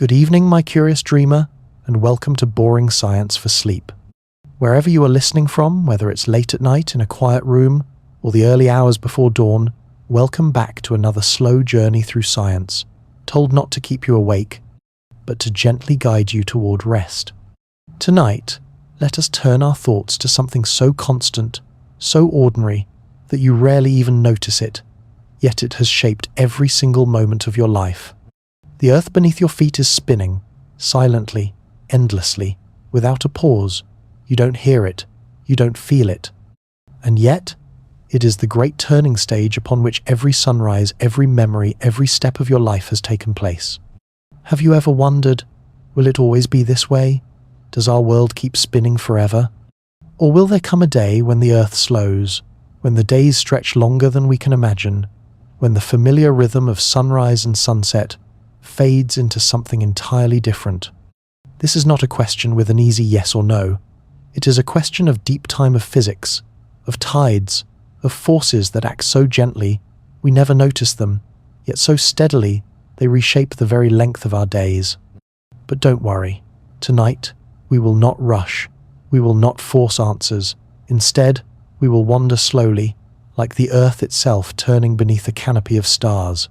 Good evening, my curious dreamer, and welcome to Boring Science for Sleep. Wherever you are listening from, whether it's late at night in a quiet room or the early hours before dawn, welcome back to another slow journey through science, told not to keep you awake, but to gently guide you toward rest. Tonight, let us turn our thoughts to something so constant, so ordinary, that you rarely even notice it, yet it has shaped every single moment of your life. The earth beneath your feet is spinning, silently, endlessly, without a pause. You don't hear it, you don't feel it. And yet, it is the great turning stage upon which every sunrise, every memory, every step of your life has taken place. Have you ever wondered, will it always be this way? Does our world keep spinning forever? Or will there come a day when the earth slows, when the days stretch longer than we can imagine, when the familiar rhythm of sunrise and sunset fades into something entirely different? This is not a question with an easy yes or no. It is a question of deep time of physics, of tides, of forces that act so gently we never notice them, yet so steadily they reshape the very length of our days. But don't worry. Tonight, we will not rush. We will not force answers. Instead, we will wander slowly, like the earth itself turning beneath a canopy of stars.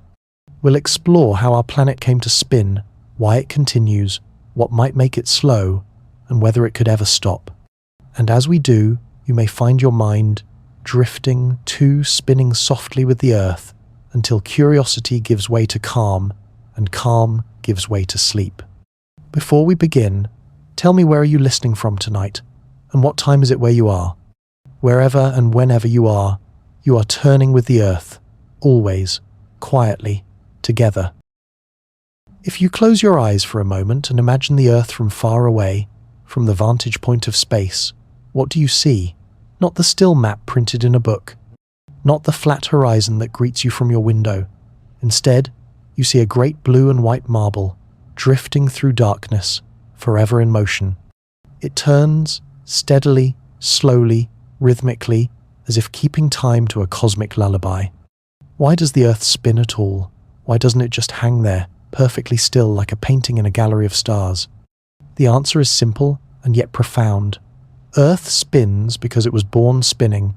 We'll explore how our planet came to spin, why it continues, what might make it slow, and whether it could ever stop. And as we do, you may find your mind drifting to spinning softly with the earth until curiosity gives way to calm, and calm gives way to sleep. Before we begin, tell me, where are you listening from tonight, and what time is it where you are? Wherever and whenever you are turning with the earth, always, quietly, together. If you close your eyes for a moment and imagine the earth from far away, from the vantage point of space, what do you see? Not the still map printed in a book, not the flat horizon that greets you from your window. Instead, you see a great blue and white marble, drifting through darkness, forever in motion. It turns, steadily, slowly, rhythmically, as if keeping time to a cosmic lullaby. Why does the earth spin at all? Why doesn't it just hang there, perfectly still, like a painting in a gallery of stars? The answer is simple and yet profound. Earth spins because it was born spinning,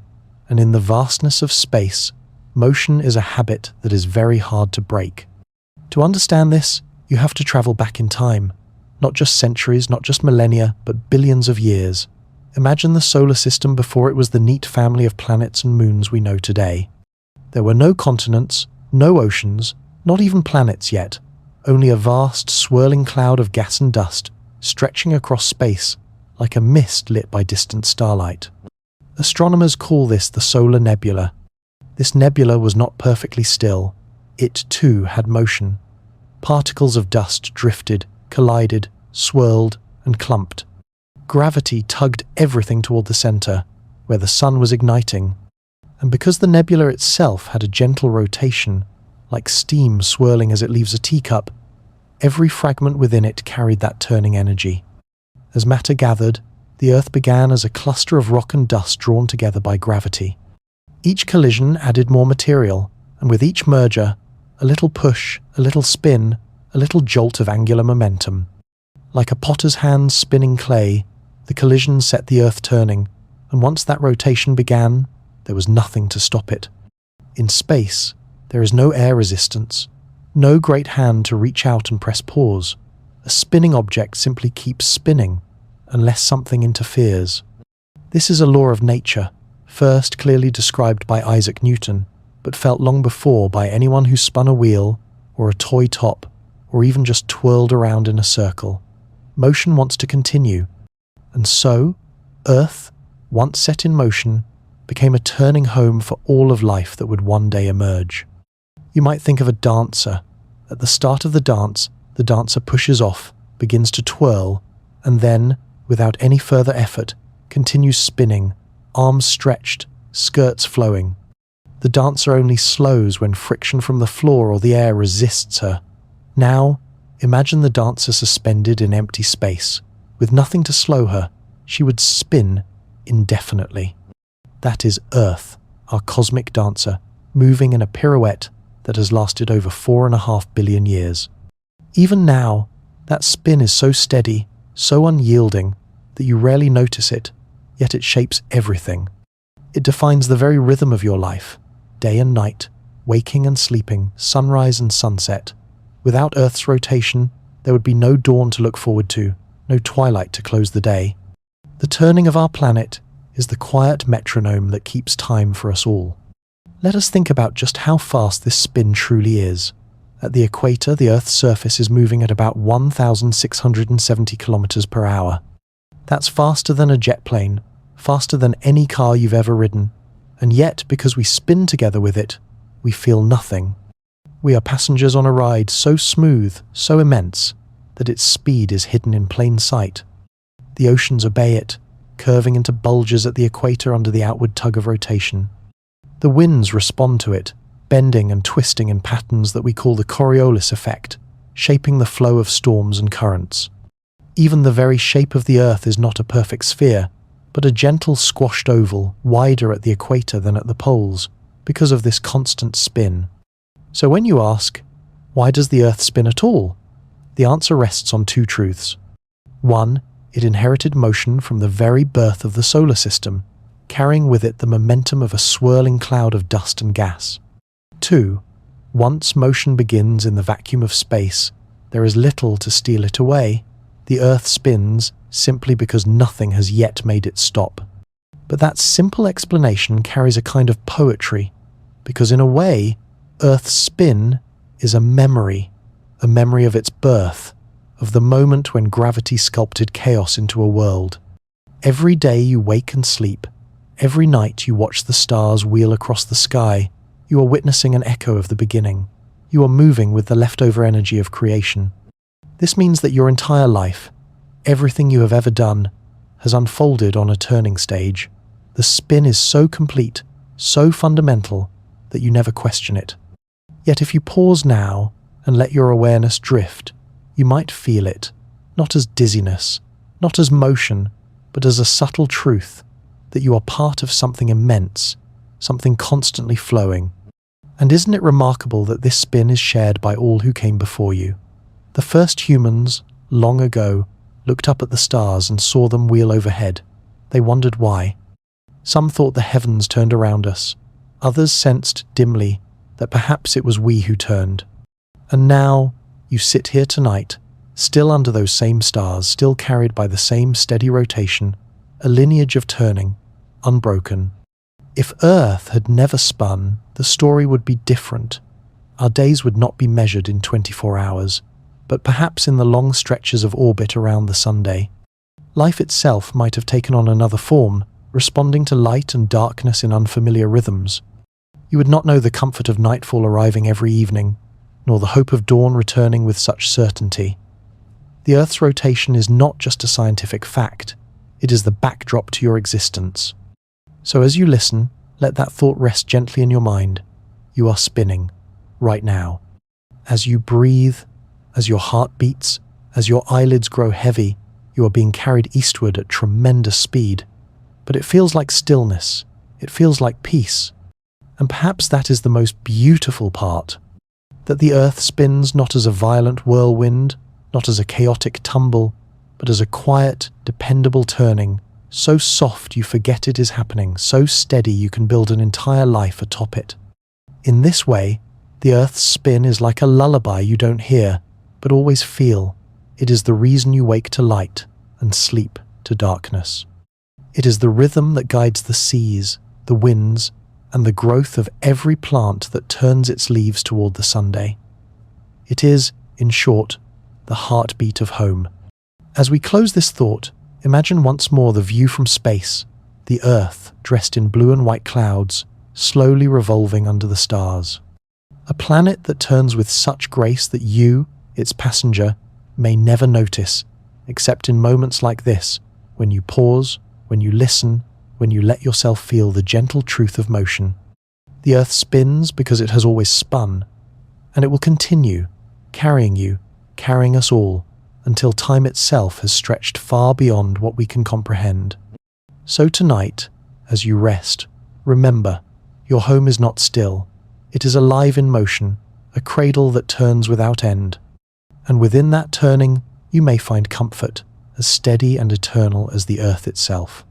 and in the vastness of space, motion is a habit that is very hard to break. To understand this, you have to travel back in time. Not just centuries, not just millennia, but billions of years. Imagine the solar system before it was the neat family of planets and moons we know today. There were no continents, no oceans, not even planets yet, only a vast, swirling cloud of gas and dust stretching across space like a mist lit by distant starlight. Astronomers call this the solar nebula. This nebula was not perfectly still. It, too, had motion. Particles of dust drifted, collided, swirled, and clumped. Gravity tugged everything toward the center, where the sun was igniting. And because the nebula itself had a gentle rotation, like steam swirling as it leaves a teacup, every fragment within it carried that turning energy. As matter gathered, the Earth began as a cluster of rock and dust drawn together by gravity. Each collision added more material, and with each merger, a little push, a little spin, a little jolt of angular momentum. Like a potter's hand spinning clay, the collision set the Earth turning, and once that rotation began, there was nothing to stop it. In space, there is no air resistance, no great hand to reach out and press pause. A spinning object simply keeps spinning, unless something interferes. This is a law of nature, first clearly described by Isaac Newton, but felt long before by anyone who spun a wheel, or a toy top, or even just twirled around in a circle. Motion wants to continue. And so, Earth, once set in motion, became a turning home for all of life that would one day emerge. You might think of a dancer. At the start of the dancer pushes off, begins to twirl, and then, without any further effort, continues spinning, arms stretched, skirts flowing. The dancer only slows when friction from the floor or the air resists her. Now, imagine the dancer suspended in empty space. With nothing to slow her, she would spin indefinitely. That is Earth, our cosmic dancer, moving in a pirouette that has lasted over 4.5 billion years. Even now, That spin is so steady, so unyielding, that you rarely notice it, yet it shapes everything. It defines the very rhythm of your life, day and night, waking and sleeping, sunrise and sunset. Without Earth's rotation, there would be no dawn to look forward to, no twilight to close the day. The turning of our planet is the quiet metronome that keeps time for us all. Let us think about just how fast this spin truly is. At the equator, the Earth's surface is moving at about 1,670 kilometers per hour. That's faster than a jet plane, faster than any car you've ever ridden. And yet, because we spin together with it, we feel nothing. We are passengers on a ride so smooth, so immense, that its speed is hidden in plain sight. The oceans obey it, curving into bulges at the equator under the outward tug of rotation. The winds respond to it, bending and twisting in patterns that we call the Coriolis effect, shaping the flow of storms and currents. Even the very shape of the Earth is not a perfect sphere, but a gentle squashed oval, wider at the equator than at the poles, because of this constant spin. So when you ask, why does the Earth spin at all? The answer rests on two truths. One, it inherited motion from the very birth of the solar system, carrying with it the momentum of a swirling cloud of dust and gas. Two, once motion begins in the vacuum of space, there is little to steal it away. The Earth spins simply because nothing has yet made it stop. But that simple explanation carries a kind of poetry, because in a way, Earth's spin is a memory of its birth, of the moment when gravity sculpted chaos into a world. Every day you wake and sleep, every night you watch the stars wheel across the sky, you are witnessing an echo of the beginning. You are moving with the leftover energy of creation. This means that your entire life, everything you have ever done, has unfolded on a turning stage. The spin is so complete, so fundamental, that you never question it. Yet if you pause now and let your awareness drift, you might feel it, not as dizziness, not as motion, but as a subtle truth that you are part of something immense, something constantly flowing. And isn't it remarkable that this spin is shared by all who came before you? The first humans, long ago, looked up at the stars and saw them wheel overhead. They wondered why. Some thought the heavens turned around us. Others sensed dimly that perhaps it was we who turned. And now, you sit here tonight, still under those same stars, still carried by the same steady rotation, a lineage of turning, unbroken. If Earth had never spun, the story would be different. Our days would not be measured in 24 hours, but perhaps in the long stretches of orbit around the Sunday. Life itself might have taken on another form, responding to light and darkness in unfamiliar rhythms. You would not know the comfort of nightfall arriving every evening, nor the hope of dawn returning with such certainty. The Earth's rotation is not just a scientific fact, it is the backdrop to your existence. So as you listen, let that thought rest gently in your mind. You are spinning, right now. As you breathe, as your heart beats, as your eyelids grow heavy, you are being carried eastward at tremendous speed. But it feels like stillness, it feels like peace. And perhaps that is the most beautiful part, that the Earth spins not as a violent whirlwind, not as a chaotic tumble, but as a quiet, dependable turning, so soft you forget it is happening, so steady you can build an entire life atop it. In this way, the Earth's spin is like a lullaby you don't hear, but always feel. It is the reason you wake to light and sleep to darkness. It is the rhythm that guides the seas, the winds, and the growth of every plant that turns its leaves toward the Sunday. It is, in short, the heartbeat of home. As we close this thought, imagine once more the view from space, the Earth dressed in blue and white clouds, slowly revolving under the stars. A planet that turns with such grace that you, its passenger, may never notice, except in moments like this, when you pause, when you listen, when you let yourself feel the gentle truth of motion. The Earth spins because it has always spun, and it will continue, carrying you, carrying us all, until time itself has stretched far beyond what we can comprehend. So tonight, as you rest, remember, your home is not still. It is alive in motion, a cradle that turns without end. And within that turning, you may find comfort as steady and eternal as the Earth itself.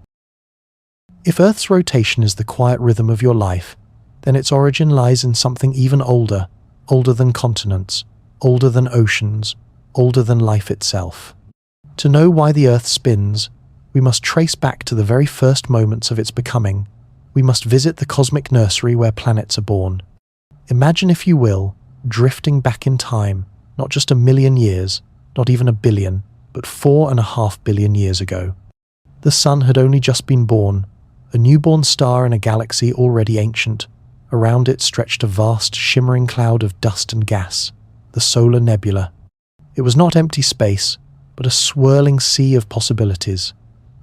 If Earth's rotation is the quiet rhythm of your life, then its origin lies in something even older, older than continents, older than oceans, older than life itself. To know why the Earth spins, we must trace back to the very first moments of its becoming. We must visit the cosmic nursery where planets are born. Imagine, if you will, drifting back in time, not just 1,000,000 years, not even 1 billion, but 4.5 billion years ago. The Sun had only just been born, a newborn star in a galaxy already ancient. Around it stretched a vast, shimmering cloud of dust and gas, the solar nebula. It was not empty space, but a swirling sea of possibilities.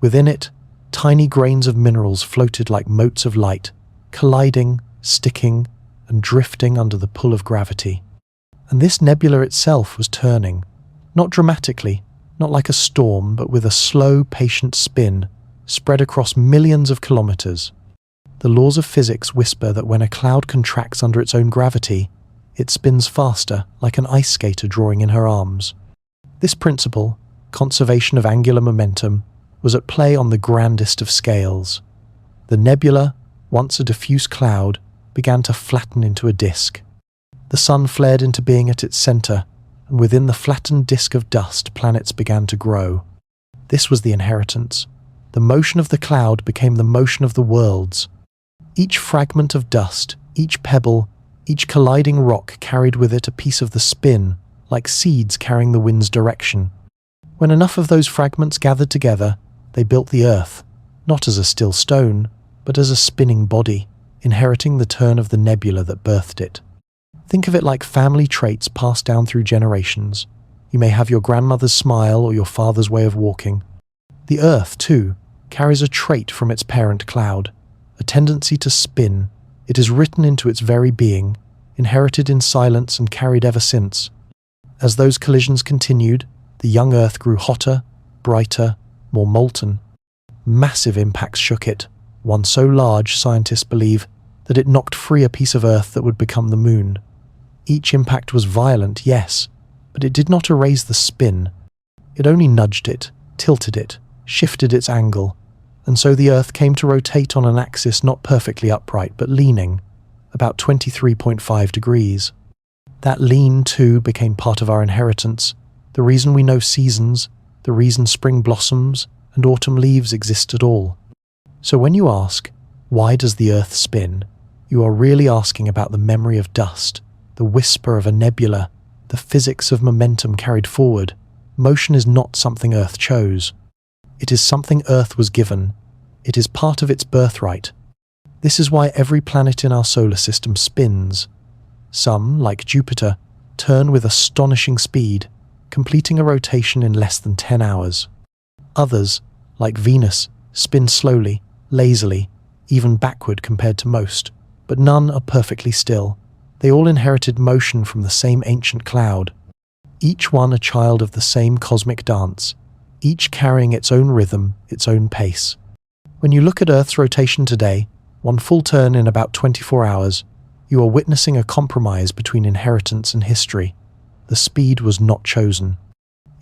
Within it, tiny grains of minerals floated like motes of light, colliding, sticking, and drifting under the pull of gravity. And this nebula itself was turning, not dramatically, not like a storm, but with a slow, patient spin, spread across millions of kilometers. The laws of physics whisper that when a cloud contracts under its own gravity, it spins faster, like an ice skater drawing in her arms. This principle, conservation of angular momentum, was at play on the grandest of scales. The nebula, once a diffuse cloud, began to flatten into a disk. The Sun flared into being at its center, and within the flattened disk of dust, planets began to grow. This was the inheritance. The motion of the cloud became the motion of the worlds. Each fragment of dust, each pebble, each colliding rock carried with it a piece of the spin, like seeds carrying the wind's direction. When enough of those fragments gathered together, they built the Earth, not as a still stone, but as a spinning body, inheriting the turn of the nebula that birthed it. Think of it like family traits passed down through generations. You may have your grandmother's smile or your father's way of walking. The Earth, too, carries a trait from its parent cloud, a tendency to spin. It is written into its very being, inherited in silence and carried ever since. As those collisions continued, the young Earth grew hotter, brighter, more molten. Massive impacts shook it, one so large, scientists believe, that it knocked free a piece of Earth that would become the Moon. Each impact was violent, yes, but it did not erase the spin. It only nudged it, tilted it, shifted its angle, and so the Earth came to rotate on an axis not perfectly upright, but leaning, about 23.5 degrees. That lean, too, became part of our inheritance, the reason we know seasons, the reason spring blossoms and autumn leaves exist at all. So when you ask, why does the Earth spin, you are really asking about the memory of dust, the whisper of a nebula, the physics of momentum carried forward. Motion is not something Earth chose. It is something Earth was given. It is part of its birthright. This is why every planet in our solar system spins. Some, like Jupiter, turn with astonishing speed, completing a rotation in less than 10 hours. Others, like Venus, spin slowly, lazily, even backward compared to most, but none are perfectly still. They all inherited motion from the same ancient cloud, each one a child of the same cosmic dance, each carrying its own rhythm, its own pace. When you look at Earth's rotation today, one full turn in about 24 hours, you are witnessing a compromise between inheritance and history. The speed was not chosen.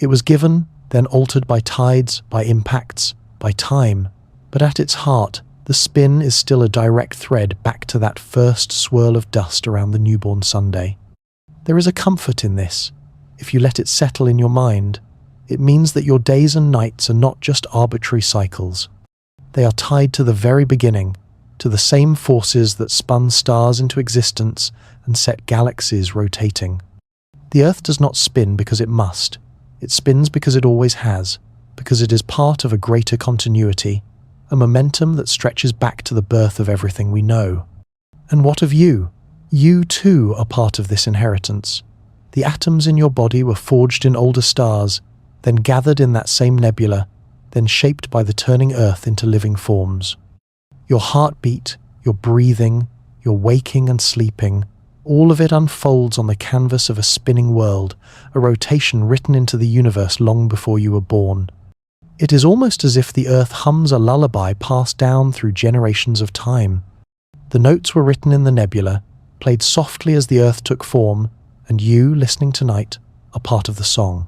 It was given, then altered by tides, by impacts, by time. But at its heart, the spin is still a direct thread back to that first swirl of dust around the newborn Sunday. There is a comfort in this. If you let it settle in your mind, it means that your days and nights are not just arbitrary cycles. They are tied to the very beginning, to the same forces that spun stars into existence and set galaxies rotating. The Earth does not spin because it must. It spins because it always has, because it is part of a greater continuity, a momentum that stretches back to the birth of everything we know. And what of you? You too are part of this inheritance. The atoms in your body were forged in older stars, then gathered in that same nebula, then shaped by the turning Earth into living forms. Your heartbeat, your breathing, your waking and sleeping, all of it unfolds on the canvas of a spinning world, a rotation written into the universe long before you were born. It is almost as if the Earth hums a lullaby passed down through generations of time. The notes were written in the nebula, played softly as the Earth took form, and you, listening tonight, are part of the song.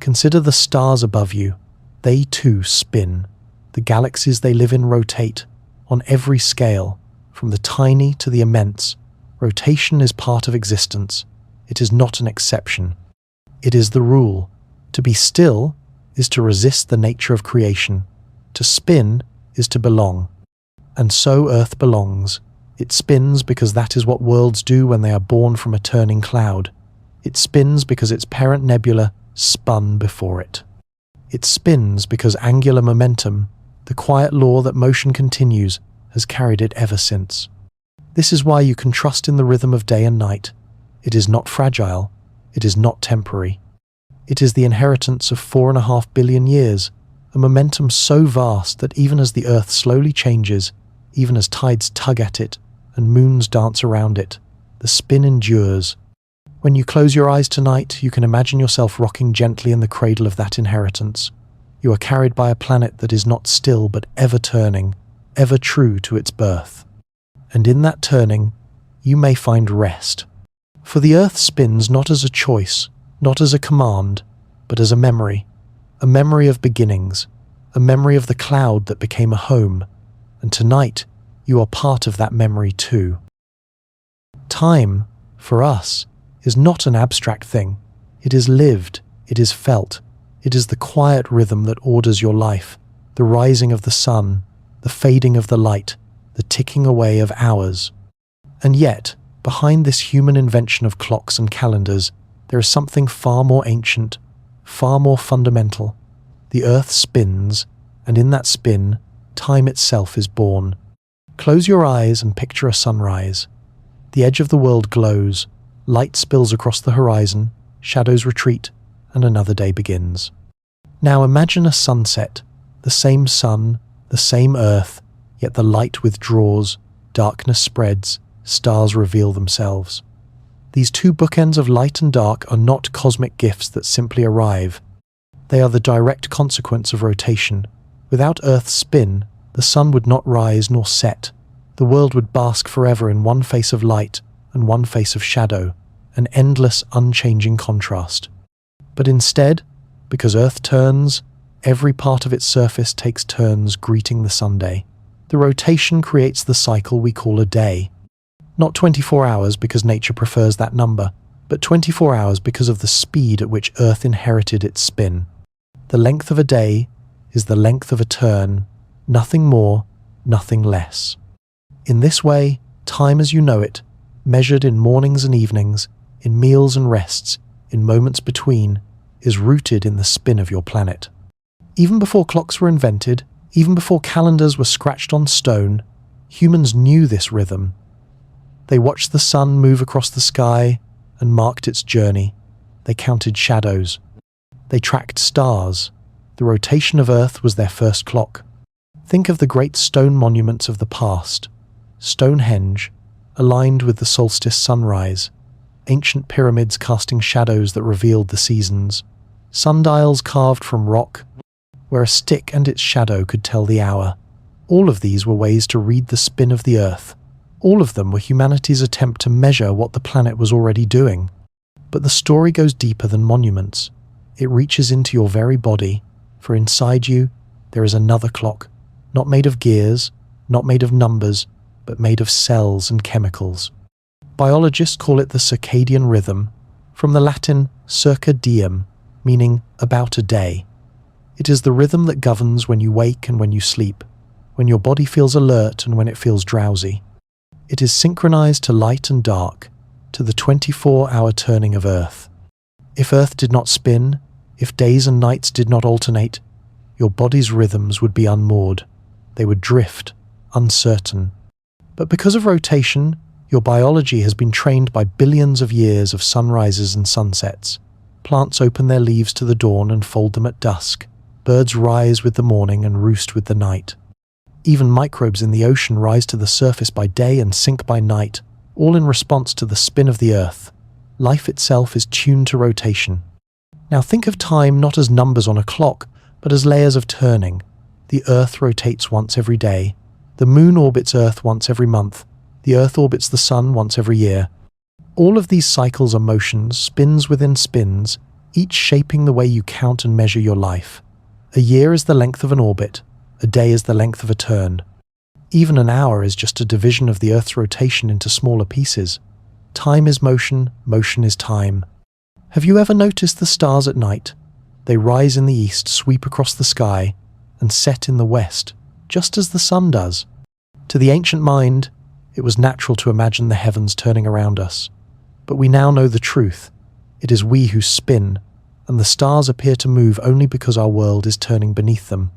Consider the stars above you. They too spin. The galaxies they live in rotate. On every scale, from the tiny to the immense, rotation is part of existence. It is not an exception. It is the rule. To be still is to resist the nature of creation. To spin is to belong. And so Earth belongs. It spins because that is what worlds do when they are born from a turning cloud. It spins because its parent nebula spun before it. It spins because angular momentum, the quiet law that motion continues, has carried it ever since. This is why you can trust in the rhythm of day and night. It is not fragile. It is not temporary. It is the inheritance of 4.5 billion years, a momentum so vast that even as the Earth slowly changes, even as tides tug at it and moons dance around it, the spin endures. When you close your eyes tonight, you can imagine yourself rocking gently in the cradle of that inheritance. You are carried by a planet that is not still but ever turning, ever true to its birth. And in that turning, you may find rest. For the Earth spins not as a choice, not as a command, but as a memory of beginnings, a memory of the cloud that became a home, and tonight you are part of that memory too. Time, for us, is not an abstract thing. It is lived, it is felt, it is the quiet rhythm that orders your life, the rising of the sun, the fading of the light, the ticking away of hours. And yet, behind this human invention of clocks and calendars, there is something far more ancient, far more fundamental. The Earth spins, and in that spin, time itself is born. Close your eyes and picture a sunrise. The edge of the world glows, light spills across the horizon, shadows retreat, and another day begins. Now imagine a sunset, the same sun, the same Earth, yet the light withdraws, darkness spreads, stars reveal themselves. These two bookends of light and dark are not cosmic gifts that simply arrive. They are the direct consequence of rotation. Without Earth's spin, the sun would not rise nor set. The world would bask forever in one face of light and one face of shadow, an endless, unchanging contrast. But instead, because Earth turns, every part of its surface takes turns greeting the Sunday. The rotation creates the cycle we call a day. Not 24 hours because nature prefers that number, but 24 hours because of the speed at which Earth inherited its spin. The length of a day is the length of a turn, nothing more, nothing less. In this way, time as you know it, measured in mornings and evenings, in meals and rests, in moments between, is rooted in the spin of your planet. Even before clocks were invented, even before calendars were scratched on stone, humans knew this rhythm. They watched the sun move across the sky and marked its journey. They counted shadows. They tracked stars. The rotation of Earth was their first clock. Think of the great stone monuments of the past. Stonehenge, aligned with the solstice sunrise. Ancient pyramids casting shadows that revealed the seasons. Sundials carved from rock, where a stick and its shadow could tell the hour. All of these were ways to read the spin of the Earth. All of them were humanity's attempt to measure what the planet was already doing. But the story goes deeper than monuments. It reaches into your very body, for inside you there is another clock, not made of gears, not made of numbers, but made of cells and chemicals. Biologists call it the circadian rhythm, from the Latin circa diem, meaning about a day. It is the rhythm that governs when you wake and when you sleep, when your body feels alert and when it feels drowsy. It is synchronized to light and dark, to the 24-hour turning of Earth. If Earth did not spin, if days and nights did not alternate, your body's rhythms would be unmoored. They would drift, uncertain. But because of rotation, your biology has been trained by billions of years of sunrises and sunsets. Plants open their leaves to the dawn and fold them at dusk. Birds rise with the morning and roost with the night. Even microbes in the ocean rise to the surface by day and sink by night, all in response to the spin of the Earth. Life itself is tuned to rotation. Now think of time not as numbers on a clock, but as layers of turning. The Earth rotates once every day. The moon orbits Earth once every month. The Earth orbits the sun once every year. All of these cycles are motions, spins within spins, each shaping the way you count and measure your life. A year is the length of an orbit, a day is the length of a turn. Even an hour is just a division of the Earth's rotation into smaller pieces. Time is motion, motion is time. Have you ever noticed the stars at night? They rise in the east, sweep across the sky, and set in the west, just as the sun does. To the ancient mind, it was natural to imagine the heavens turning around us. But we now know the truth. It is we who spin, and the stars appear to move only because our world is turning beneath them.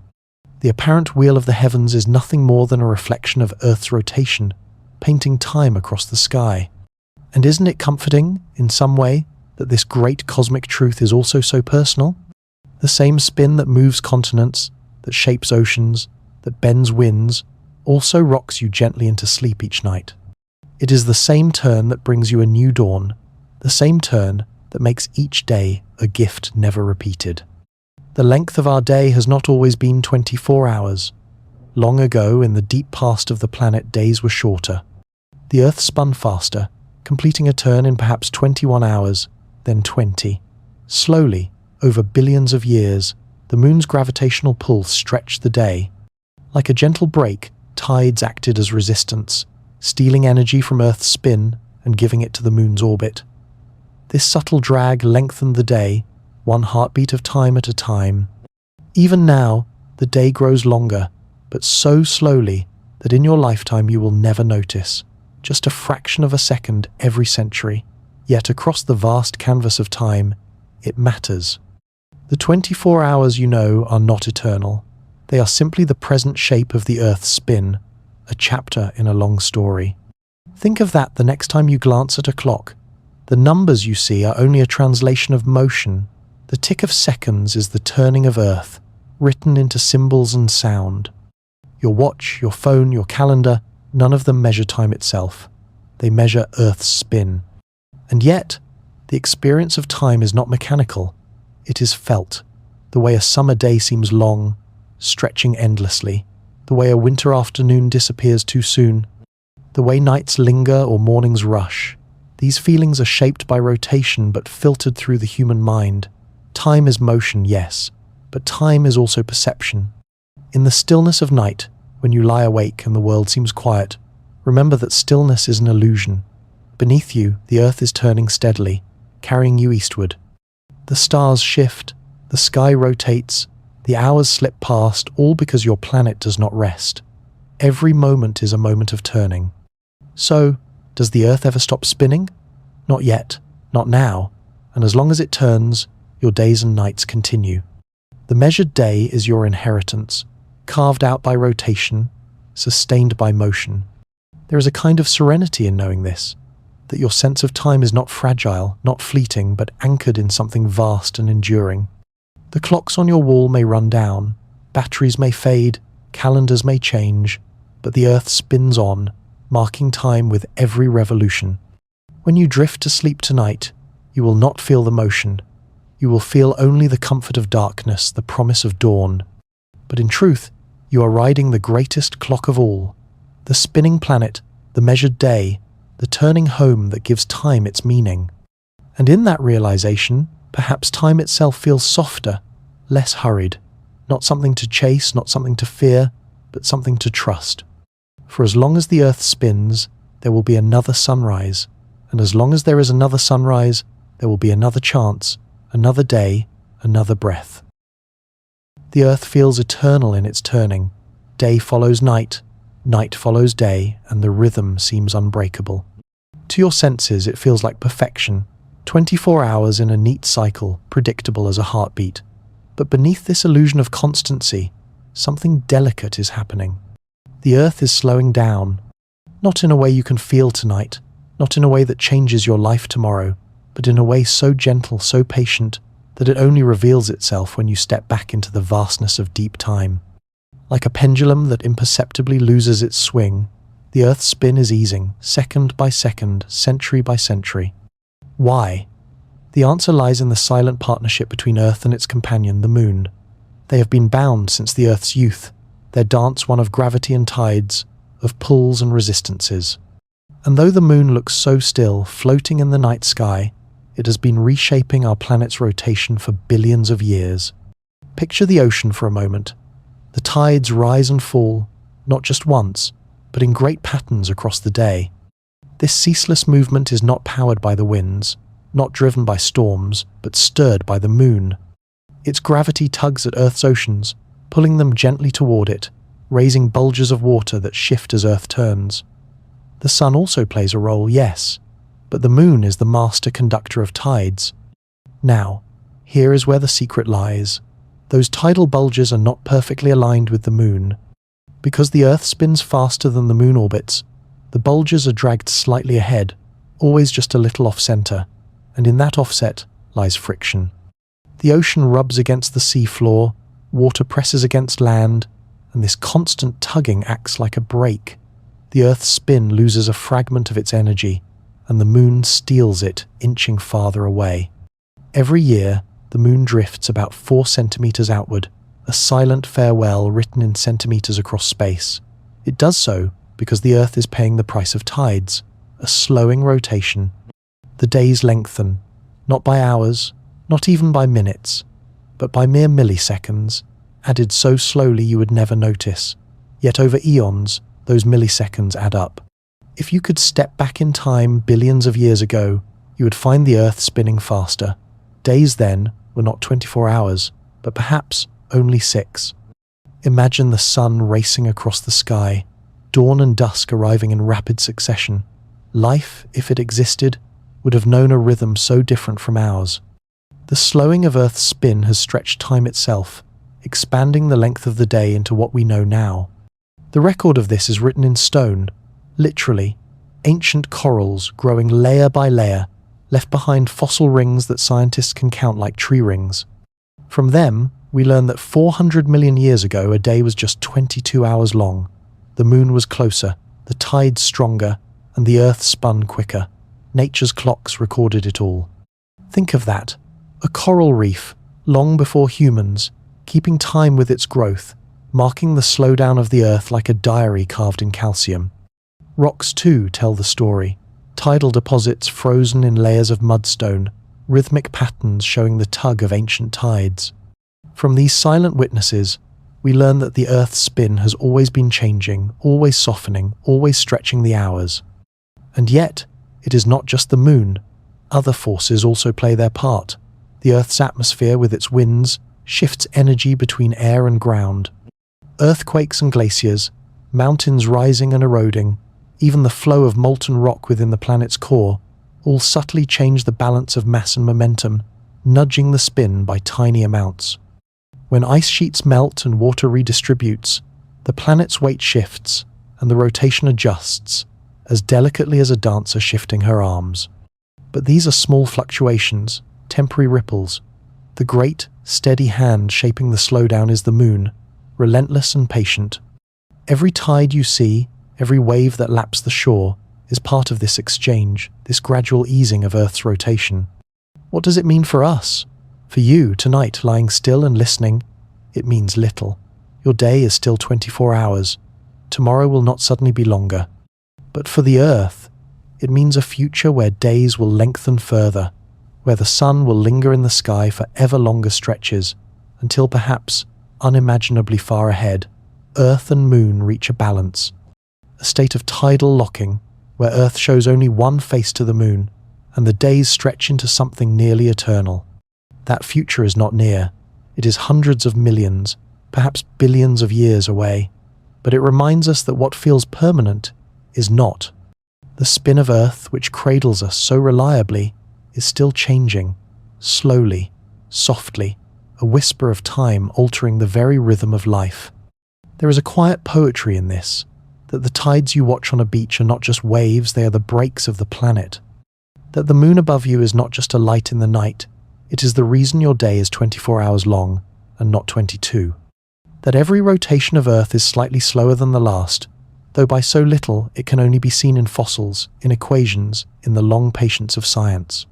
The apparent wheel of the heavens is nothing more than a reflection of Earth's rotation, painting time across the sky. And isn't it comforting, in some way, that this great cosmic truth is also so personal? The same spin that moves continents, that shapes oceans, that bends winds, also rocks you gently into sleep each night. It is the same turn that brings you a new dawn, the same turn that makes each day a gift never repeated. The length of our day has not always been 24 hours. Long ago, in the deep past of the planet, days were shorter. The Earth spun faster, completing a turn in perhaps 21 hours, then 20. Slowly, over billions of years, the moon's gravitational pull stretched the day. Like a gentle brake, tides acted as resistance, stealing energy from Earth's spin and giving it to the moon's orbit. This subtle drag lengthened the day, one heartbeat of time at a time. Even now, the day grows longer, but so slowly that in your lifetime you will never notice. Just a fraction of a second every century. Yet across the vast canvas of time, it matters. The 24 hours you know are not eternal. They are simply the present shape of the Earth's spin, a chapter in a long story. Think of that the next time you glance at a clock. The numbers you see are only a translation of motion. The tick of seconds is the turning of Earth, written into symbols and sound. Your watch, your phone, your calendar, none of them measure time itself. They measure Earth's spin. And yet, the experience of time is not mechanical. It is felt. The way a summer day seems long, stretching endlessly. The way a winter afternoon disappears too soon. The way nights linger or mornings rush. These feelings are shaped by rotation but filtered through the human mind. Time is motion, yes, but time is also perception. In the stillness of night, when you lie awake and the world seems quiet, remember that stillness is an illusion. Beneath you, the Earth is turning steadily, carrying you eastward. The stars shift, the sky rotates, the hours slip past, all because your planet does not rest. Every moment is a moment of turning. So, does the Earth ever stop spinning? Not yet, not now, and as long as it turns, your days and nights continue. The measured day is your inheritance, carved out by rotation, sustained by motion. There is a kind of serenity in knowing this, that your sense of time is not fragile, not fleeting, but anchored in something vast and enduring. The clocks on your wall may run down, batteries may fade, calendars may change, but the Earth spins on, marking time with every revolution. When you drift to sleep tonight, you will not feel the motion. You will feel only the comfort of darkness, the promise of dawn. But in truth, you are riding the greatest clock of all, the spinning planet, the measured day, the turning home that gives time its meaning. And in that realization, perhaps time itself feels softer, less hurried, not something to chase, not something to fear, but something to trust. For as long as the Earth spins, there will be another sunrise, and as long as there is another sunrise, there will be another chance, another day, another breath. The Earth feels eternal in its turning. Day follows night, night follows day, and the rhythm seems unbreakable. To your senses, it feels like perfection. 24 hours in a neat cycle, predictable as a heartbeat. But beneath this illusion of constancy, something delicate is happening. The Earth is slowing down, not in a way you can feel tonight, not in a way that changes your life tomorrow, but in a way so gentle, so patient, that it only reveals itself when you step back into the vastness of deep time. Like a pendulum that imperceptibly loses its swing, the Earth's spin is easing, second by second, century by century. Why? The answer lies in the silent partnership between Earth and its companion, the Moon. They have been bound since the Earth's youth, their dance one of gravity and tides, of pulls and resistances. And though the Moon looks so still, floating in the night sky, it has been reshaping our planet's rotation for billions of years. Picture the ocean for a moment. The tides rise and fall, not just once, but in great patterns across the day. This ceaseless movement is not powered by the winds, not driven by storms, but stirred by the moon. Its gravity tugs at Earth's oceans, pulling them gently toward it, raising bulges of water that shift as Earth turns. The sun also plays a role, yes, but the moon is the master conductor of tides. Now, here is where the secret lies. Those tidal bulges are not perfectly aligned with the moon. Because the Earth spins faster than the moon orbits, the bulges are dragged slightly ahead, always just a little off-center, and in that offset lies friction. The ocean rubs against the sea floor, water presses against land, and this constant tugging acts like a brake. The Earth's spin loses a fragment of its energy, and the moon steals it, inching farther away. Every year, the moon drifts about 4 centimeters outward, a silent farewell written in centimeters across space. It does so because the Earth is paying the price of tides, a slowing rotation. The days lengthen, not by hours, not even by minutes, but by mere milliseconds, added so slowly you would never notice. Yet over eons, those milliseconds add up. If you could step back in time billions of years ago, you would find the Earth spinning faster. Days then were not 24 hours, but perhaps only 6. Imagine the sun racing across the sky, dawn and dusk arriving in rapid succession. Life, if it existed, would have known a rhythm so different from ours. The slowing of Earth's spin has stretched time itself, expanding the length of the day into what we know now. The record of this is written in stone, literally, ancient corals growing layer by layer, left behind fossil rings that scientists can count like tree rings. From them, we learn that 400 million years ago a day was just 22 hours long. The moon was closer, the tides stronger, and the Earth spun quicker. Nature's clocks recorded it all. Think of that. A coral reef, long before humans, keeping time with its growth, marking the slowdown of the Earth like a diary carved in calcium. Rocks, too, tell the story. Tidal deposits frozen in layers of mudstone, rhythmic patterns showing the tug of ancient tides. From these silent witnesses, we learn that the Earth's spin has always been changing, always softening, always stretching the hours. And yet, it is not just the moon. Other forces also play their part. The Earth's atmosphere, with its winds, shifts energy between air and ground. Earthquakes and glaciers, mountains rising and eroding, even the flow of molten rock within the planet's core, all subtly change the balance of mass and momentum, nudging the spin by tiny amounts. When ice sheets melt and water redistributes, the planet's weight shifts and the rotation adjusts, as delicately as a dancer shifting her arms. But these are small fluctuations, temporary ripples. The great, steady hand shaping the slowdown is the moon, relentless and patient. Every tide you see, every wave that laps the shore, is part of this exchange, this gradual easing of Earth's rotation. What does it mean for us? For you, tonight, lying still and listening, it means little. Your day is still 24 hours. Tomorrow will not suddenly be longer. But for the Earth, it means a future where days will lengthen further, where the sun will linger in the sky for ever longer stretches, until perhaps, unimaginably far ahead, Earth and moon reach a balance. A state of tidal locking, where Earth shows only one face to the moon, and the days stretch into something nearly eternal. That future is not near. It is hundreds of millions, perhaps billions of years away. But it reminds us that what feels permanent is not. The spin of Earth, which cradles us so reliably, is still changing, slowly, softly, a whisper of time altering the very rhythm of life. There is a quiet poetry in this, that the tides you watch on a beach are not just waves, they are the breaks of the planet. That the moon above you is not just a light in the night, it is the reason your day is 24 hours long and not 22. That every rotation of Earth is slightly slower than the last, though by so little it can only be seen in fossils, in equations, in the long patience of science.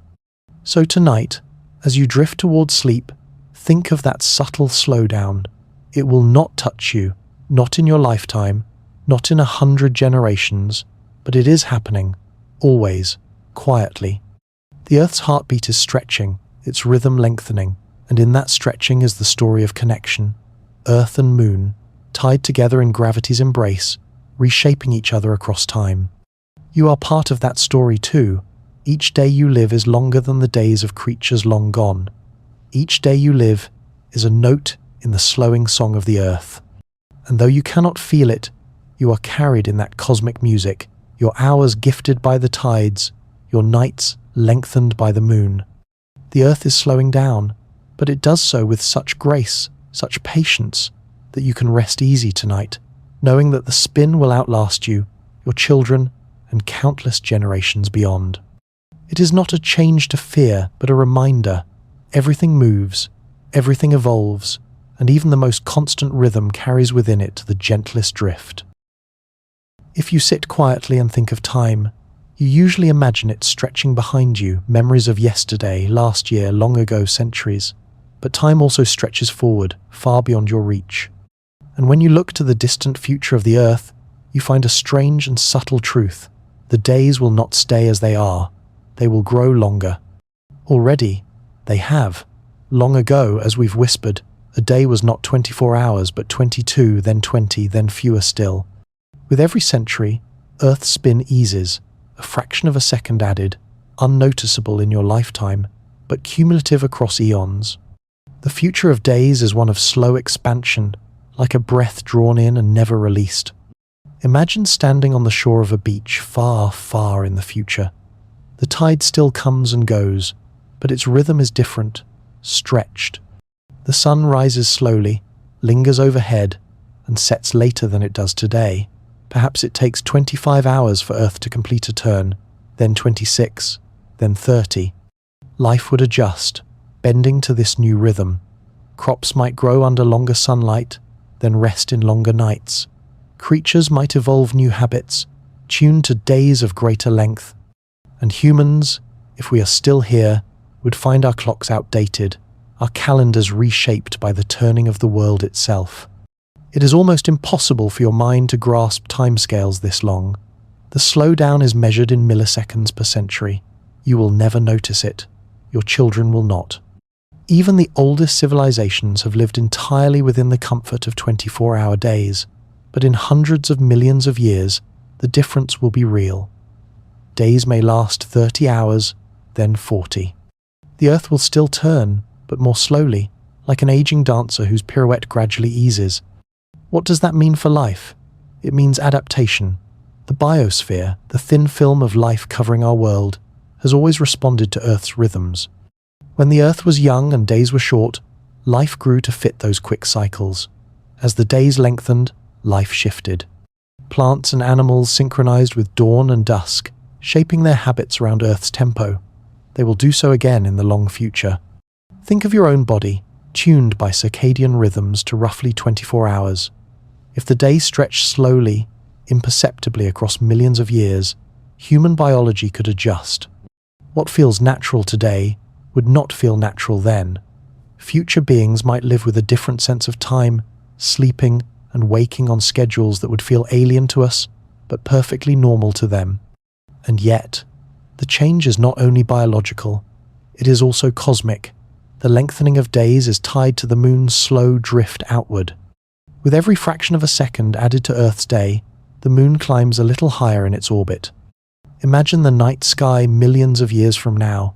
So tonight, as you drift towards sleep, think of that subtle slowdown. It will not touch you, not in your lifetime, not in 100 generations, but it is happening, always, quietly. The Earth's heartbeat is stretching, its rhythm lengthening, and in that stretching is the story of connection. Earth and Moon, tied together in gravity's embrace, reshaping each other across time. You are part of that story too. Each day you live is longer than the days of creatures long gone. Each day you live is a note in the slowing song of the Earth. And though you cannot feel it, you are carried in that cosmic music, your hours gifted by the tides, your nights lengthened by the moon. The Earth is slowing down, but it does so with such grace, such patience, that you can rest easy tonight, knowing that the spin will outlast you, your children, and countless generations beyond. It is not a change to fear, but a reminder. Everything moves, everything evolves, and even the most constant rhythm carries within it the gentlest drift. If you sit quietly and think of time, you usually imagine it stretching behind you, memories of yesterday, last year, long ago, centuries. But time also stretches forward, far beyond your reach. And when you look to the distant future of the Earth, you find a strange and subtle truth. The days will not stay as they are. They will grow longer. Already, they have. Long ago, as we've whispered, a day was not 24 hours, but 22, then 20, then fewer still. With every century, Earth's spin eases, a fraction of a second added, unnoticeable in your lifetime, but cumulative across eons. The future of days is one of slow expansion, like a breath drawn in and never released. Imagine standing on the shore of a beach far, far in the future. The tide still comes and goes, but its rhythm is different, stretched. The sun rises slowly, lingers overhead, and sets later than it does today. Perhaps it takes 25 hours for Earth to complete a turn, then 26, then 30. Life would adjust, bending to this new rhythm. Crops might grow under longer sunlight, then rest in longer nights. Creatures might evolve new habits, tuned to days of greater length. And humans, if we are still here, would find our clocks outdated, our calendars reshaped by the turning of the world itself. It is almost impossible for your mind to grasp timescales this long. The slowdown is measured in milliseconds per century. You will never notice it. Your children will not. Even the oldest civilizations have lived entirely within the comfort of 24-hour days, but in hundreds of millions of years, the difference will be real. Days may last 30 hours, then 40. The Earth will still turn, but more slowly, like an aging dancer whose pirouette gradually eases. What does that mean for life? It means adaptation. The biosphere, the thin film of life covering our world, has always responded to Earth's rhythms. When the Earth was young and days were short, life grew to fit those quick cycles. As the days lengthened, life shifted. Plants and animals synchronized with dawn and dusk, shaping their habits around Earth's tempo. They will do so again in the long future. Think of your own body, tuned by circadian rhythms to roughly 24 hours. If the day stretched slowly, imperceptibly across millions of years, human biology could adjust. What feels natural today would not feel natural then. Future beings might live with a different sense of time, sleeping and waking on schedules that would feel alien to us, but perfectly normal to them. And yet, the change is not only biological, it is also cosmic. The lengthening of days is tied to the moon's slow drift outward. With every fraction of a second added to Earth's day, the moon climbs a little higher in its orbit. Imagine the night sky millions of years from now,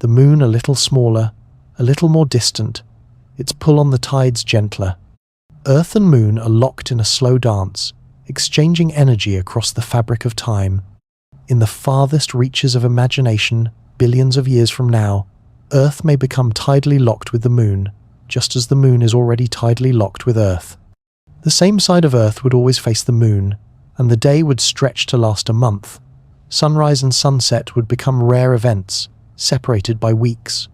the moon a little smaller, a little more distant, its pull on the tides gentler. Earth and moon are locked in a slow dance, exchanging energy across the fabric of time. In the farthest reaches of imagination, billions of years from now, Earth may become tidally locked with the moon, just as the moon is already tidally locked with Earth. The same side of Earth would always face the moon, and the day would stretch to last a month. Sunrise and sunset would become rare events, separated by weeks.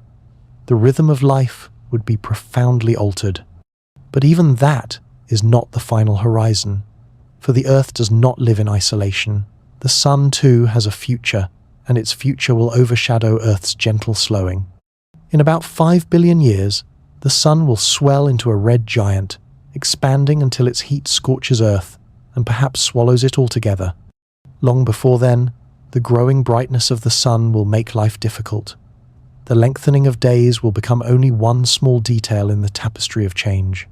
The rhythm of life would be profoundly altered. But even that is not the final horizon, for the Earth does not live in isolation. The sun, too, has a future, and its future will overshadow Earth's gentle slowing. In about 5 billion years, the sun will swell into a red giant, expanding until its heat scorches Earth and perhaps swallows it altogether. Long before then, the growing brightness of the sun will make life difficult. The lengthening of days will become only one small detail in the tapestry of change.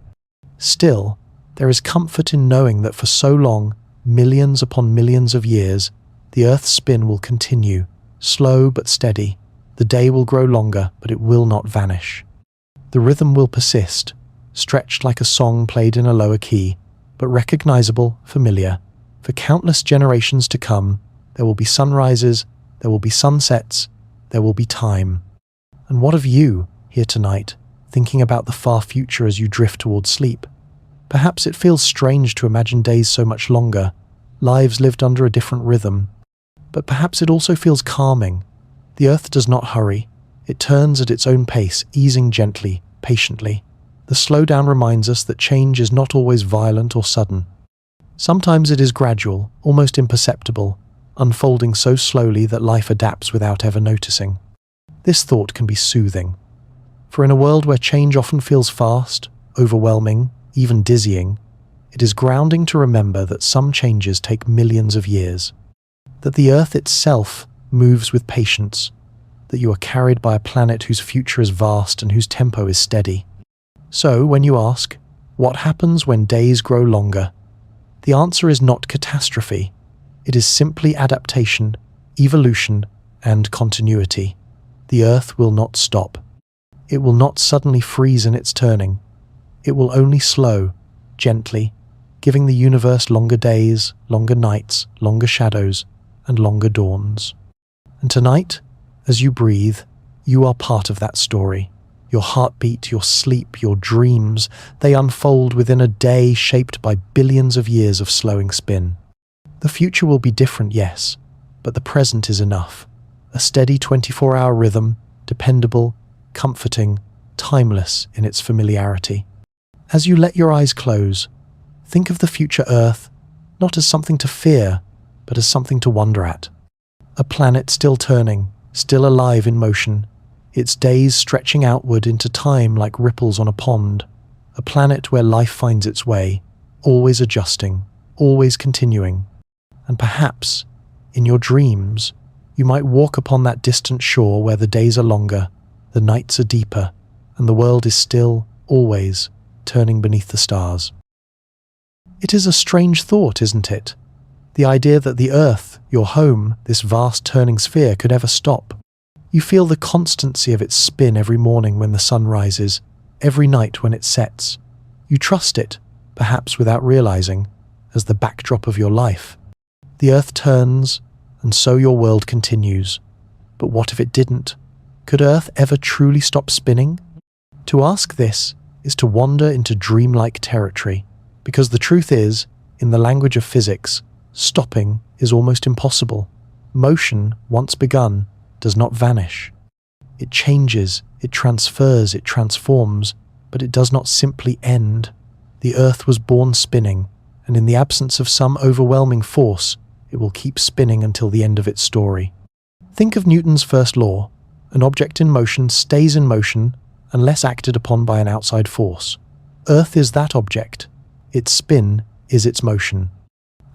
Still, there is comfort in knowing that for so long, millions upon millions of years, the Earth's spin will continue, slow but steady. The day will grow longer, but it will not vanish. The rhythm will persist, stretched like a song played in a lower key, but recognizable, familiar. For countless generations to come, there will be sunrises, there will be sunsets, there will be time. And what of you, here tonight, thinking about the far future as you drift towards sleep? Perhaps it feels strange to imagine days so much longer, lives lived under a different rhythm. But perhaps it also feels calming. The Earth does not hurry. It turns at its own pace, easing gently, patiently. The slowdown reminds us that change is not always violent or sudden. Sometimes it is gradual, almost imperceptible, unfolding so slowly that life adapts without ever noticing. This thought can be soothing. For in a world where change often feels fast, overwhelming, even dizzying, it is grounding to remember that some changes take millions of years, that the Earth itself moves with patience, that you are carried by a planet whose future is vast and whose tempo is steady. So, when you ask, what happens when days grow longer? The answer is not catastrophe. It is simply adaptation, evolution, and continuity. The Earth will not stop. It will not suddenly freeze in its turning. It will only slow, gently, giving the universe longer days, longer nights, longer shadows, and longer dawns. And tonight, as you breathe, you are part of that story. Your heartbeat, your sleep, your dreams, they unfold within a day shaped by billions of years of slowing spin. The future will be different, yes, but the present is enough. A steady 24-hour rhythm, dependable, comforting, timeless in its familiarity. As you let your eyes close, think of the future Earth not as something to fear, but as something to wonder at. A planet still turning, still alive in motion, its days stretching outward into time like ripples on a pond. A planet where life finds its way, always adjusting, always continuing. And perhaps, in your dreams, you might walk upon that distant shore where the days are longer, the nights are deeper, and the world is still, always, turning beneath the stars. It is a strange thought, isn't it? The idea that the Earth, your home, this vast turning sphere, could ever stop. You feel the constancy of its spin every morning when the sun rises, every night when it sets. You trust it, perhaps without realizing, as the backdrop of your life. The Earth turns, and so your world continues. But what if it didn't? Could Earth ever truly stop spinning? To ask this is to wander into dreamlike territory, because the truth is, in the language of physics, stopping is almost impossible. Motion, once begun, does not vanish. It changes, it transfers, it transforms, but it does not simply end. The Earth was born spinning, and in the absence of some overwhelming force, it will keep spinning until the end of its story. Think of Newton's first law. An object in motion stays in motion unless acted upon by an outside force. Earth is that object. Its spin is its motion.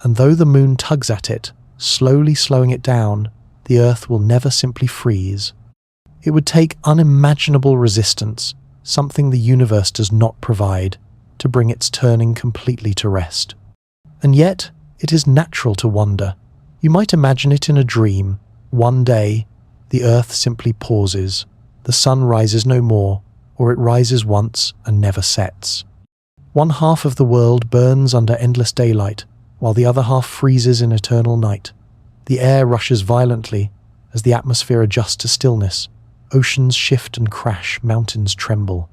And though the moon tugs at it, slowly slowing it down, the Earth will never simply freeze. It would take unimaginable resistance, something the universe does not provide, to bring its turning completely to rest. And yet, it is natural to wonder. You might imagine it in a dream. One day, the Earth simply pauses. The sun rises no more, or it rises once and never sets. One half of the world burns under endless daylight, while the other half freezes in eternal night. The air rushes violently as the atmosphere adjusts to stillness. Oceans shift and crash, mountains tremble.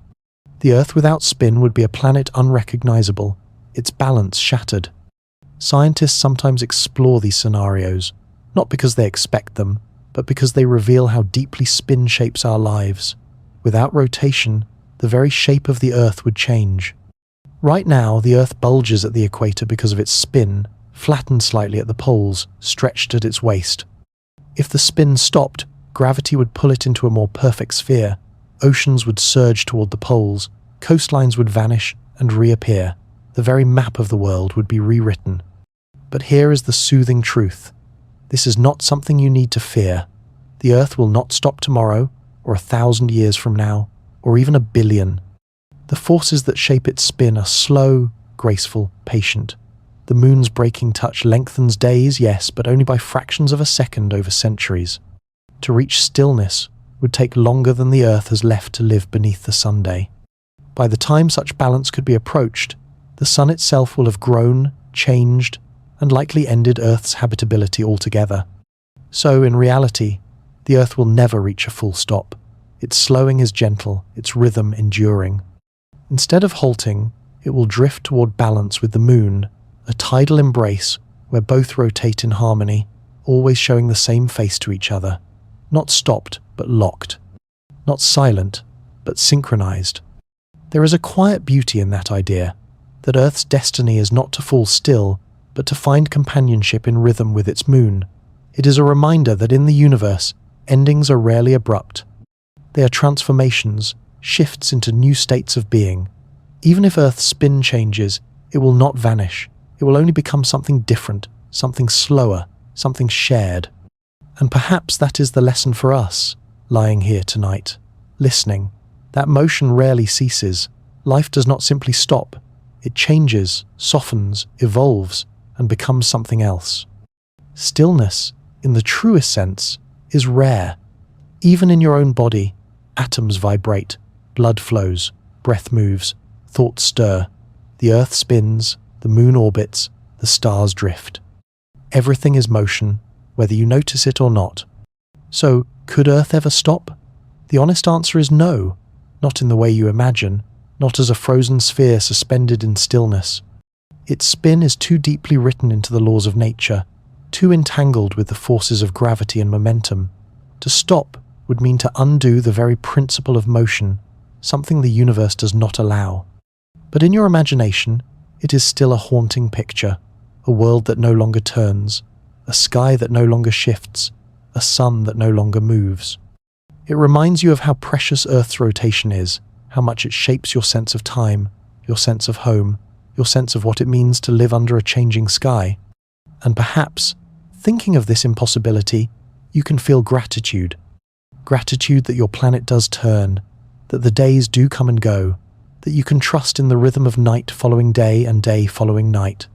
The Earth without spin would be a planet unrecognizable, its balance shattered. Scientists sometimes explore these scenarios, not because they expect them, but because they reveal how deeply spin shapes our lives. Without rotation, the very shape of the Earth would change. Right now, the Earth bulges at the equator because of its spin, flattened slightly at the poles, stretched at its waist. If the spin stopped, gravity would pull it into a more perfect sphere. Oceans would surge toward the poles, coastlines would vanish and reappear. The very map of the world would be rewritten. But here is the soothing truth. This is not something you need to fear. The Earth will not stop tomorrow, or 1,000 years from now, or even 1 billion. The forces that shape its spin are slow, graceful, patient. The moon's breaking touch lengthens days, yes, but only by fractions of a second over centuries. To reach stillness would take longer than the Earth has left to live beneath the Sunday. By the time such balance could be approached, the Sun itself will have grown, changed, and likely ended Earth's habitability altogether. So, in reality, the Earth will never reach a full stop. Its slowing is gentle, its rhythm enduring. Instead of halting, it will drift toward balance with the moon, a tidal embrace where both rotate in harmony, always showing the same face to each other. Not stopped, but locked. Not silent, but synchronized. There is a quiet beauty in that idea, that Earth's destiny is not to fall still, but to find companionship in rhythm with its moon. It is a reminder that in the universe, endings are rarely abrupt. They are transformations, shifts into new states of being. Even if Earth's spin changes, it will not vanish. It will only become something different, something slower, something shared. And perhaps that is the lesson for us, lying here tonight, listening. That motion rarely ceases. Life does not simply stop. It changes, softens, evolves, and becomes something else. Stillness, in the truest sense, is rare. Even in your own body, atoms vibrate, blood flows, breath moves, thoughts stir. The Earth spins, the moon orbits, the stars drift. Everything is motion, whether you notice it or not. So, could Earth ever stop? The honest answer is no, not in the way you imagine, not as a frozen sphere suspended in stillness. Its spin is too deeply written into the laws of nature, too entangled with the forces of gravity and momentum. To stop would mean to undo the very principle of motion, something the universe does not allow. But in your imagination, it is still a haunting picture, a world that no longer turns, a sky that no longer shifts, a sun that no longer moves. It reminds you of how precious Earth's rotation is, how much it shapes your sense of time, your sense of home, your sense of what it means to live under a changing sky. And perhaps, thinking of this impossibility, you can feel gratitude. Gratitude that your planet does turn, that the days do come and go, that you can trust in the rhythm of night following day and day following night.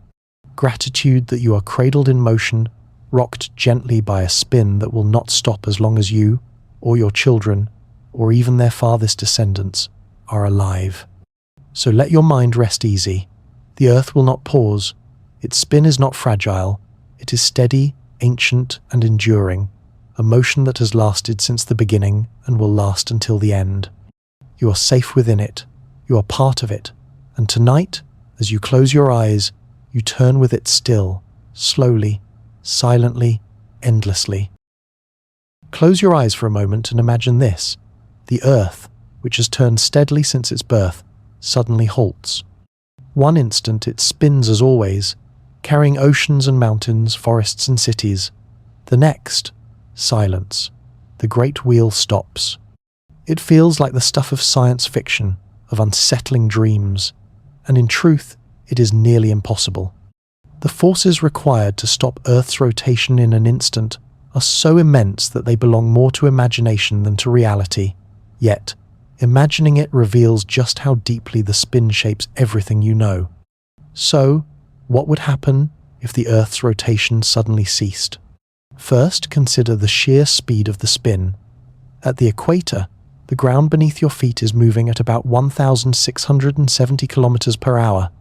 Gratitude that you are cradled in motion, rocked gently by a spin that will not stop as long as you, or your children, or even their farthest descendants, are alive. So let your mind rest easy. The Earth will not pause. Its spin is not fragile. It is steady, ancient, and enduring, a motion that has lasted since the beginning and will last until the end. You are safe within it. You are part of it. And tonight, as you close your eyes, you turn with it still, slowly, silently, endlessly. Close your eyes for a moment and imagine this. The Earth, which has turned steadily since its birth, suddenly halts. One instant it spins as always, carrying oceans and mountains, forests and cities. The next, silence. The great wheel stops. It feels like the stuff of science fiction, of unsettling dreams, and in truth, it is nearly impossible. The forces required to stop Earth's rotation in an instant are so immense that they belong more to imagination than to reality. Yet, imagining it reveals just how deeply the spin shapes everything you know. So, what would happen if the Earth's rotation suddenly ceased? First, consider the sheer speed of the spin. At the equator, the ground beneath your feet is moving at about 1,670 kilometers per hour.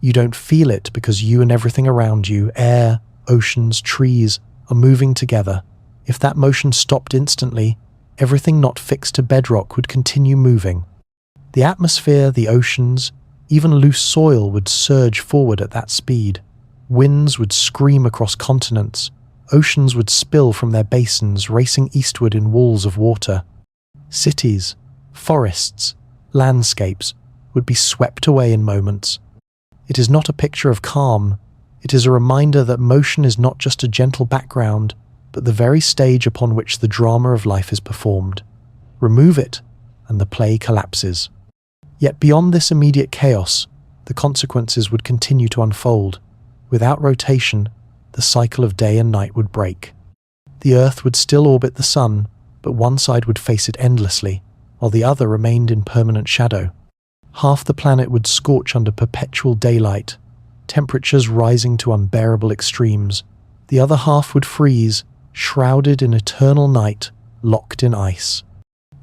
You don't feel it because you and everything around you, air, oceans, trees, are moving together. If that motion stopped instantly, everything not fixed to bedrock would continue moving. The atmosphere, the oceans, even loose soil would surge forward at that speed. Winds would scream across continents. Oceans would spill from their basins, racing eastward in walls of water. Cities, forests, landscapes would be swept away in moments. It is not a picture of calm. It is a reminder that motion is not just a gentle background, but the very stage upon which the drama of life is performed. Remove it, and the play collapses. Yet beyond this immediate chaos, the consequences would continue to unfold. Without rotation, the cycle of day and night would break. The Earth would still orbit the Sun, but one side would face it endlessly, while the other remained in permanent shadow. Half the planet would scorch under perpetual daylight, temperatures rising to unbearable extremes. The other half would freeze, shrouded in eternal night, locked in ice.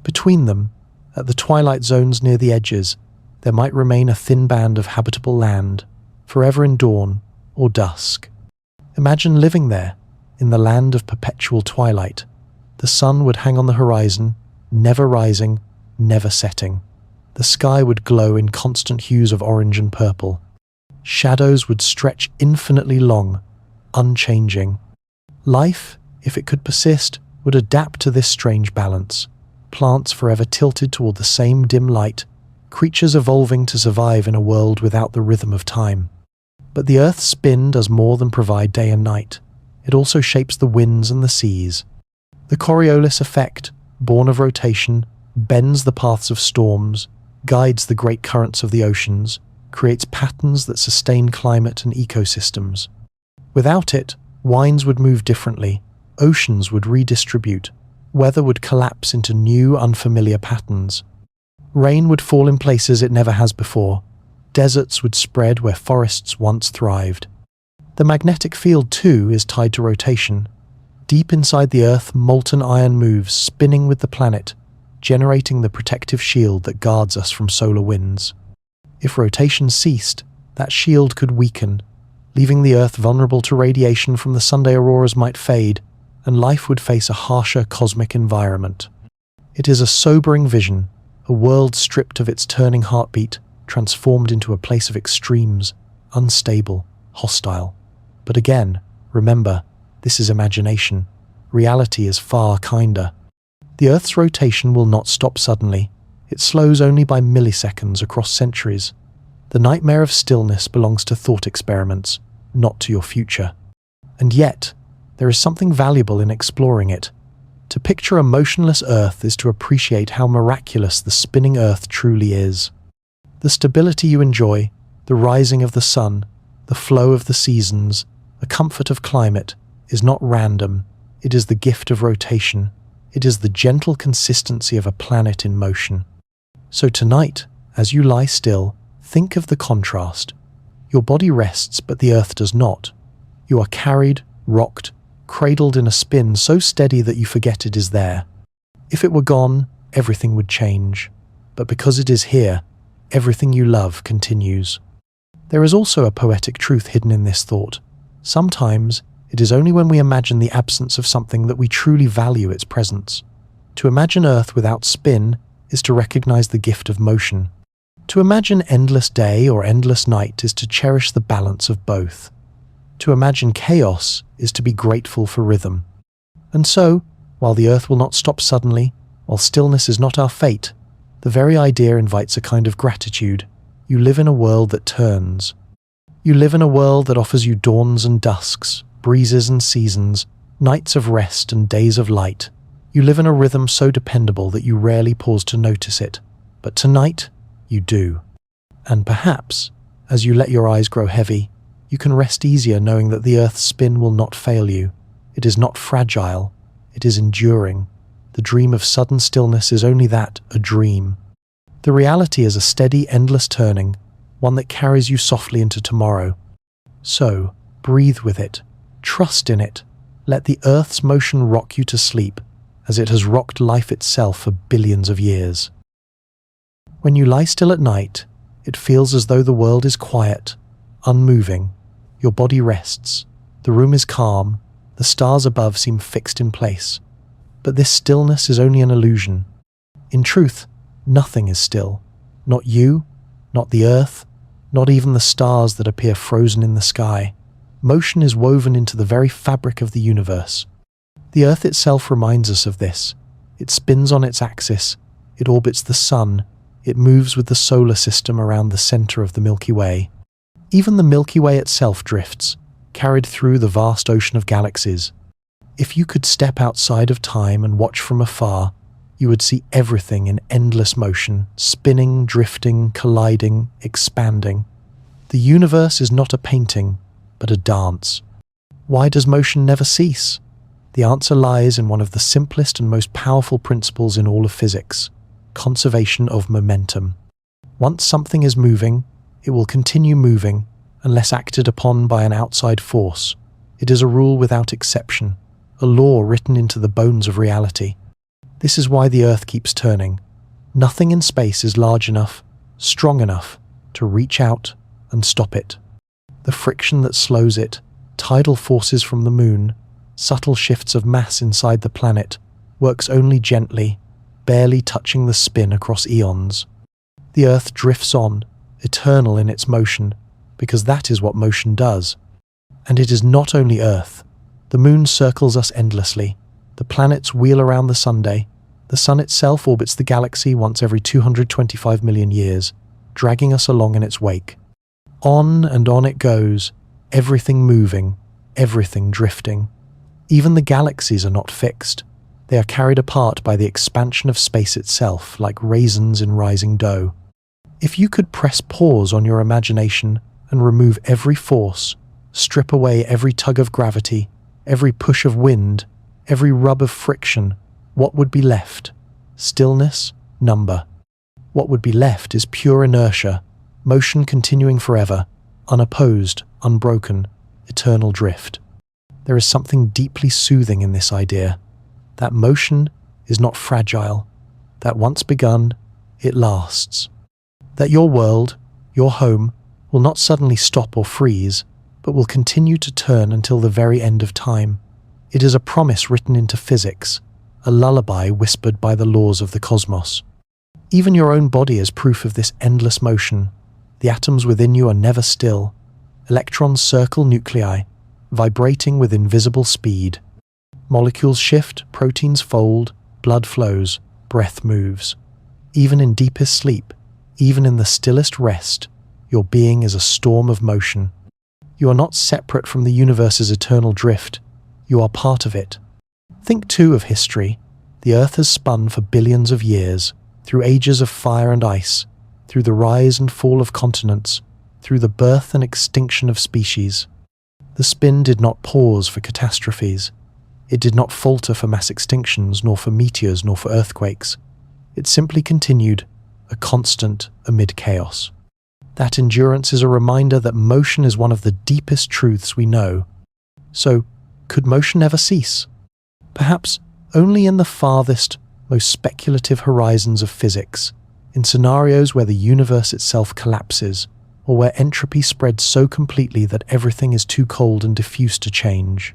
Between them, at the twilight zones near the edges, there might remain a thin band of habitable land, forever in dawn or dusk. Imagine living there, in the land of perpetual twilight. The sun would hang on the horizon, never rising, never setting. The sky would glow in constant hues of orange and purple. Shadows would stretch infinitely long, unchanging. Life, if it could persist, would adapt to this strange balance. Plants forever tilted toward the same dim light, creatures evolving to survive in a world without the rhythm of time. But the Earth's spin does more than provide day and night. It also shapes the winds and the seas. The Coriolis effect, born of rotation, bends the paths of storms, guides the great currents of the oceans, creates patterns that sustain climate and ecosystems. Without it, winds would move differently, oceans would redistribute, weather would collapse into new, unfamiliar patterns. Rain would fall in places it never has before. Deserts would spread where forests once thrived. The magnetic field, too, is tied to rotation. Deep inside the Earth, molten iron moves, spinning with the planet, generating the protective shield that guards us from solar winds. If rotation ceased, that shield could weaken, leaving the Earth vulnerable to radiation from the Sunday auroras might fade, and life would face a harsher cosmic environment. It is a sobering vision, a world stripped of its turning heartbeat, transformed into a place of extremes, unstable, hostile. But again, remember, this is imagination. Reality is far kinder. The Earth's rotation will not stop suddenly. It slows only by milliseconds across centuries. The nightmare of stillness belongs to thought experiments, not to your future. And yet, there is something valuable in exploring it. To picture a motionless Earth is to appreciate how miraculous the spinning Earth truly is. The stability you enjoy, the rising of the sun, the flow of the seasons, the comfort of climate, is not random. It is the gift of rotation. It is the gentle consistency of a planet in motion. So tonight, as you lie still, think of the contrast. Your body rests, but the Earth does not. You are carried, rocked, cradled in a spin so steady that you forget it is there. If it were gone, everything would change. But because it is here, everything you love continues. There is also a poetic truth hidden in this thought. Sometimes, it is only when we imagine the absence of something that we truly value its presence. To imagine Earth without spin is to recognize the gift of motion. To imagine endless day or endless night is to cherish the balance of both. To imagine chaos is to be grateful for rhythm. And so, while the Earth will not stop suddenly, while stillness is not our fate, the very idea invites a kind of gratitude. You live in a world that turns. You live in a world that offers you dawns and dusks, breezes and seasons, nights of rest and days of light. You live in a rhythm so dependable that you rarely pause to notice it. But tonight, you do. And perhaps, as you let your eyes grow heavy, you can rest easier knowing that the Earth's spin will not fail you. It is not fragile. It is enduring. The dream of sudden stillness is only that, a dream. The reality is a steady, endless turning, one that carries you softly into tomorrow. So, breathe with it. Trust in it. Let the Earth's motion rock you to sleep, as it has rocked life itself for billions of years. When you lie still at night, it feels as though the world is quiet, unmoving. Your body rests. The room is calm. The stars above seem fixed in place. But this stillness is only an illusion. In truth, nothing is still. Not you, not the Earth, not even the stars that appear frozen in the sky. Motion is woven into the very fabric of the universe. The Earth itself reminds us of this. It spins on its axis. It orbits the sun. It moves with the solar system around the center of the Milky Way. Even the Milky Way itself drifts, carried through the vast ocean of galaxies. If you could step outside of time and watch from afar, you would see everything in endless motion, spinning, drifting, colliding, expanding. The universe is not a painting, but a dance. Why does motion never cease? The answer lies in one of the simplest and most powerful principles in all of physics: conservation of momentum. Once something is moving, it will continue moving unless acted upon by an outside force. It is a rule without exception, a law written into the bones of reality. This is why the Earth keeps turning. Nothing in space is large enough, strong enough to reach out and stop it. The friction that slows it, tidal forces from the moon, subtle shifts of mass inside the planet, works only gently, barely touching the spin across eons. The Earth drifts on, eternal in its motion, because that is what motion does. And it is not only Earth. The moon circles us endlessly. The planets wheel around the Sunday. The sun itself orbits the galaxy once every 225 million years, dragging us along in its wake. On and on it goes, everything moving, everything drifting. Even the galaxies are not fixed. They are carried apart by the expansion of space itself, like raisins in rising dough. If you could press pause on your imagination and remove every force, strip away every tug of gravity, every push of wind, every rub of friction, what would be left? Stillness, number. What would be left is pure inertia, motion continuing forever, unopposed, unbroken, eternal drift. There is something deeply soothing in this idea. That motion is not fragile, that once begun, it lasts. That your world, your home, will not suddenly stop or freeze, but will continue to turn until the very end of time. It is a promise written into physics, a lullaby whispered by the laws of the cosmos. Even your own body is proof of this endless motion. The atoms within you are never still. Electrons circle nuclei, vibrating with invisible speed. Molecules shift, proteins fold, blood flows, breath moves. Even in deepest sleep, even in the stillest rest, your being is a storm of motion. You are not separate from the universe's eternal drift. You are part of it. Think too of history. The Earth has spun for billions of years, through ages of fire and ice, through the rise and fall of continents, through the birth and extinction of species. The spin did not pause for catastrophes. It did not falter for mass extinctions, nor for meteors, nor for earthquakes. It simply continued, a constant amid chaos. That endurance is a reminder that motion is one of the deepest truths we know. So, could motion ever cease? Perhaps only in the farthest, most speculative horizons of physics, in scenarios where the universe itself collapses, or where entropy spreads so completely that everything is too cold and diffuse to change.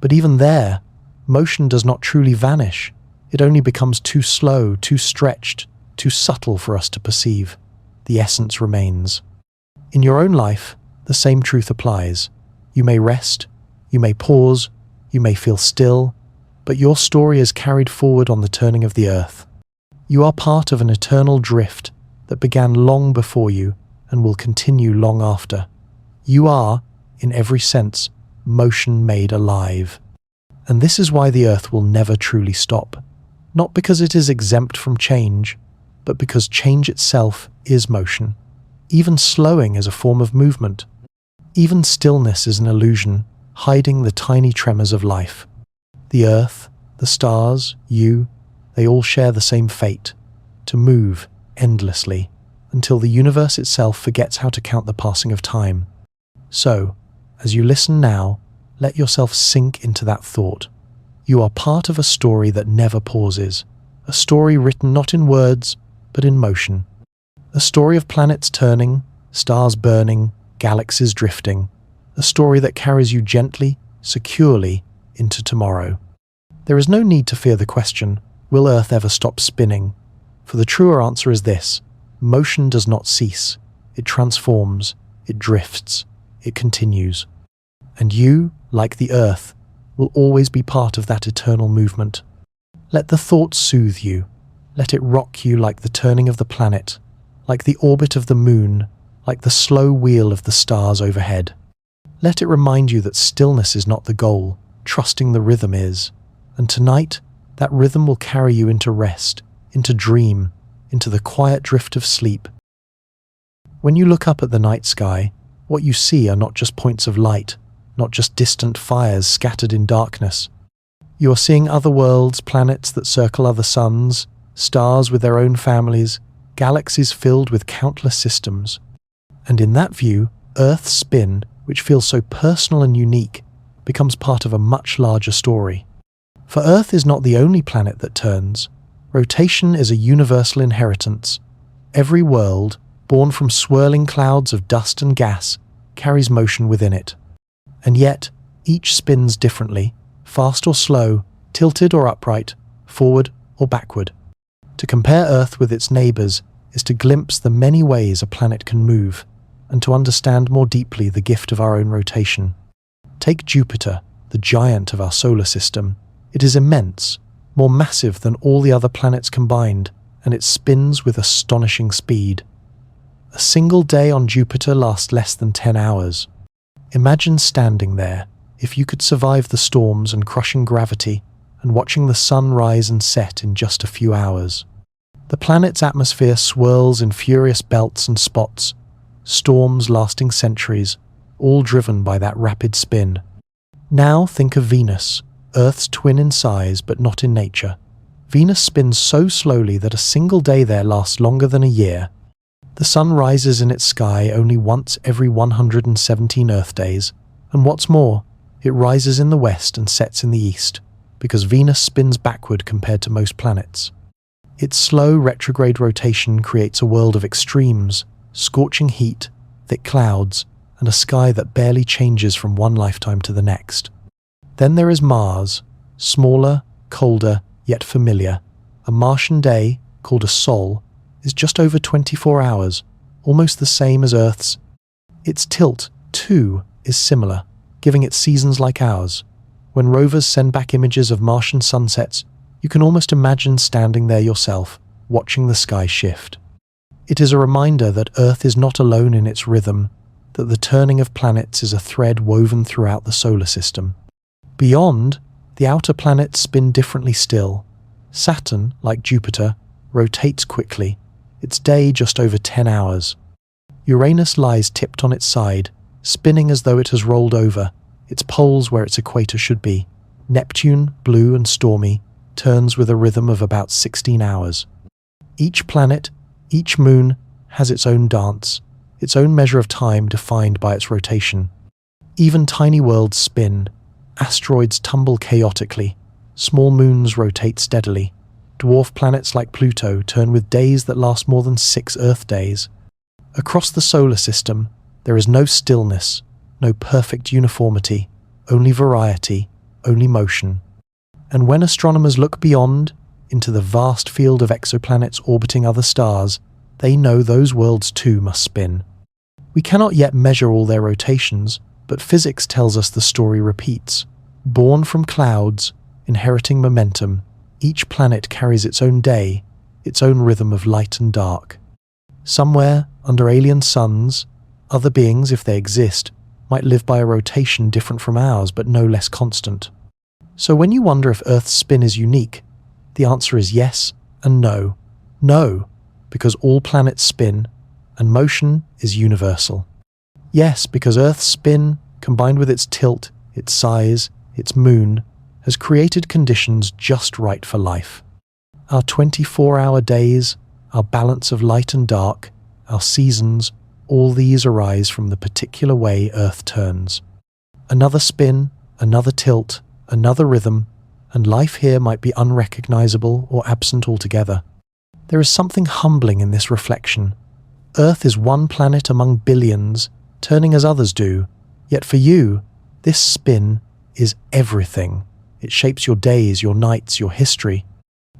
But even there, motion does not truly vanish. It only becomes too slow, too stretched, too subtle for us to perceive. The essence remains. In your own life, the same truth applies. You may rest, you may pause, you may feel still, but your story is carried forward on the turning of the earth. You are part of an eternal drift that began long before you and will continue long after. You are, in every sense, motion made alive. And this is why the earth will never truly stop. Not because it is exempt from change, but because change itself is motion. Even slowing is a form of movement. Even stillness is an illusion, hiding the tiny tremors of life. The earth, the stars, you, they all share the same fate, to move endlessly, until the universe itself forgets how to count the passing of time. So, as you listen now, let yourself sink into that thought. You are part of a story that never pauses, a story written not in words, but in motion. A story of planets turning, stars burning, galaxies drifting. A story that carries you gently, securely, into tomorrow. There is no need to fear the question, will Earth ever stop spinning? For the truer answer is this: motion does not cease. It transforms, it drifts, it continues. And you, like the Earth, will always be part of that eternal movement. Let the thought soothe you. Let it rock you like the turning of the planet, like the orbit of the moon, like the slow wheel of the stars overhead. Let it remind you that stillness is not the goal, trusting the rhythm is. And tonight, that rhythm will carry you into rest, into dream, into the quiet drift of sleep. When you look up at the night sky, what you see are not just points of light, not just distant fires scattered in darkness. You are seeing other worlds, planets that circle other suns, stars with their own families, galaxies filled with countless systems. And in that view, Earth's spin, which feels so personal and unique, becomes part of a much larger story. For Earth is not the only planet that turns. Rotation is a universal inheritance. Every world, born from swirling clouds of dust and gas, carries motion within it. And yet, each spins differently, fast or slow, tilted or upright, forward or backward. To compare Earth with its neighbours is to glimpse the many ways a planet can move, and to understand more deeply the gift of our own rotation. Take Jupiter, the giant of our solar system. It is immense, more massive than all the other planets combined, and it spins with astonishing speed. A single day on Jupiter lasts less than 10 hours. Imagine standing there, if you could survive the storms and crushing gravity, and watching the sun rise and set in just a few hours. The planet's atmosphere swirls in furious belts and spots, storms lasting centuries, all driven by that rapid spin. Now think of Venus, Earth's twin in size but not in nature. Venus spins so slowly that a single day there lasts longer than a year. The sun rises in its sky only once every 117 Earth days, and what's more, it rises in the west and sets in the east, because Venus spins backward compared to most planets. Its slow retrograde rotation creates a world of extremes, scorching heat, thick clouds, and a sky that barely changes from one lifetime to the next. Then there is Mars, smaller, colder, yet familiar. A Martian day, called a sol, is just over 24 hours, almost the same as Earth's. Its tilt, too, is similar, giving it seasons like ours. When rovers send back images of Martian sunsets, you can almost imagine standing there yourself, watching the sky shift. It is a reminder that Earth is not alone in its rhythm, that the turning of planets is a thread woven throughout the solar system. Beyond, the outer planets spin differently still. Saturn, like Jupiter, rotates quickly, its day just over 10 hours. Uranus lies tipped on its side, spinning as though it has rolled over, its poles where its equator should be. Neptune, blue and stormy, turns with a rhythm of about 16 hours. Each planet, each moon, has its own dance, its own measure of time defined by its rotation. Even tiny worlds spin, asteroids tumble chaotically, small moons rotate steadily, dwarf planets like Pluto turn with days that last more than 6 Earth days. Across the solar system, there is no stillness, no perfect uniformity, only variety, only motion. And when astronomers look beyond, into the vast field of exoplanets orbiting other stars, they know those worlds too must spin. We cannot yet measure all their rotations, but physics tells us the story repeats. Born from clouds, inheriting momentum, each planet carries its own day, its own rhythm of light and dark. Somewhere, under alien suns, other beings, if they exist, might live by a rotation different from ours but no less constant. So when you wonder if Earth's spin is unique, the answer is yes and no. No, because all planets spin, and motion is universal. Yes, because Earth's spin, combined with its tilt, its size, its moon, has created conditions just right for life. Our 24-hour days, our balance of light and dark, our seasons, all these arise from the particular way Earth turns. Another spin, another tilt, another rhythm, and life here might be unrecognizable or absent altogether. There is something humbling in this reflection. Earth is one planet among billions, turning as others do, yet for you, this spin is everything. It shapes your days, your nights, your history.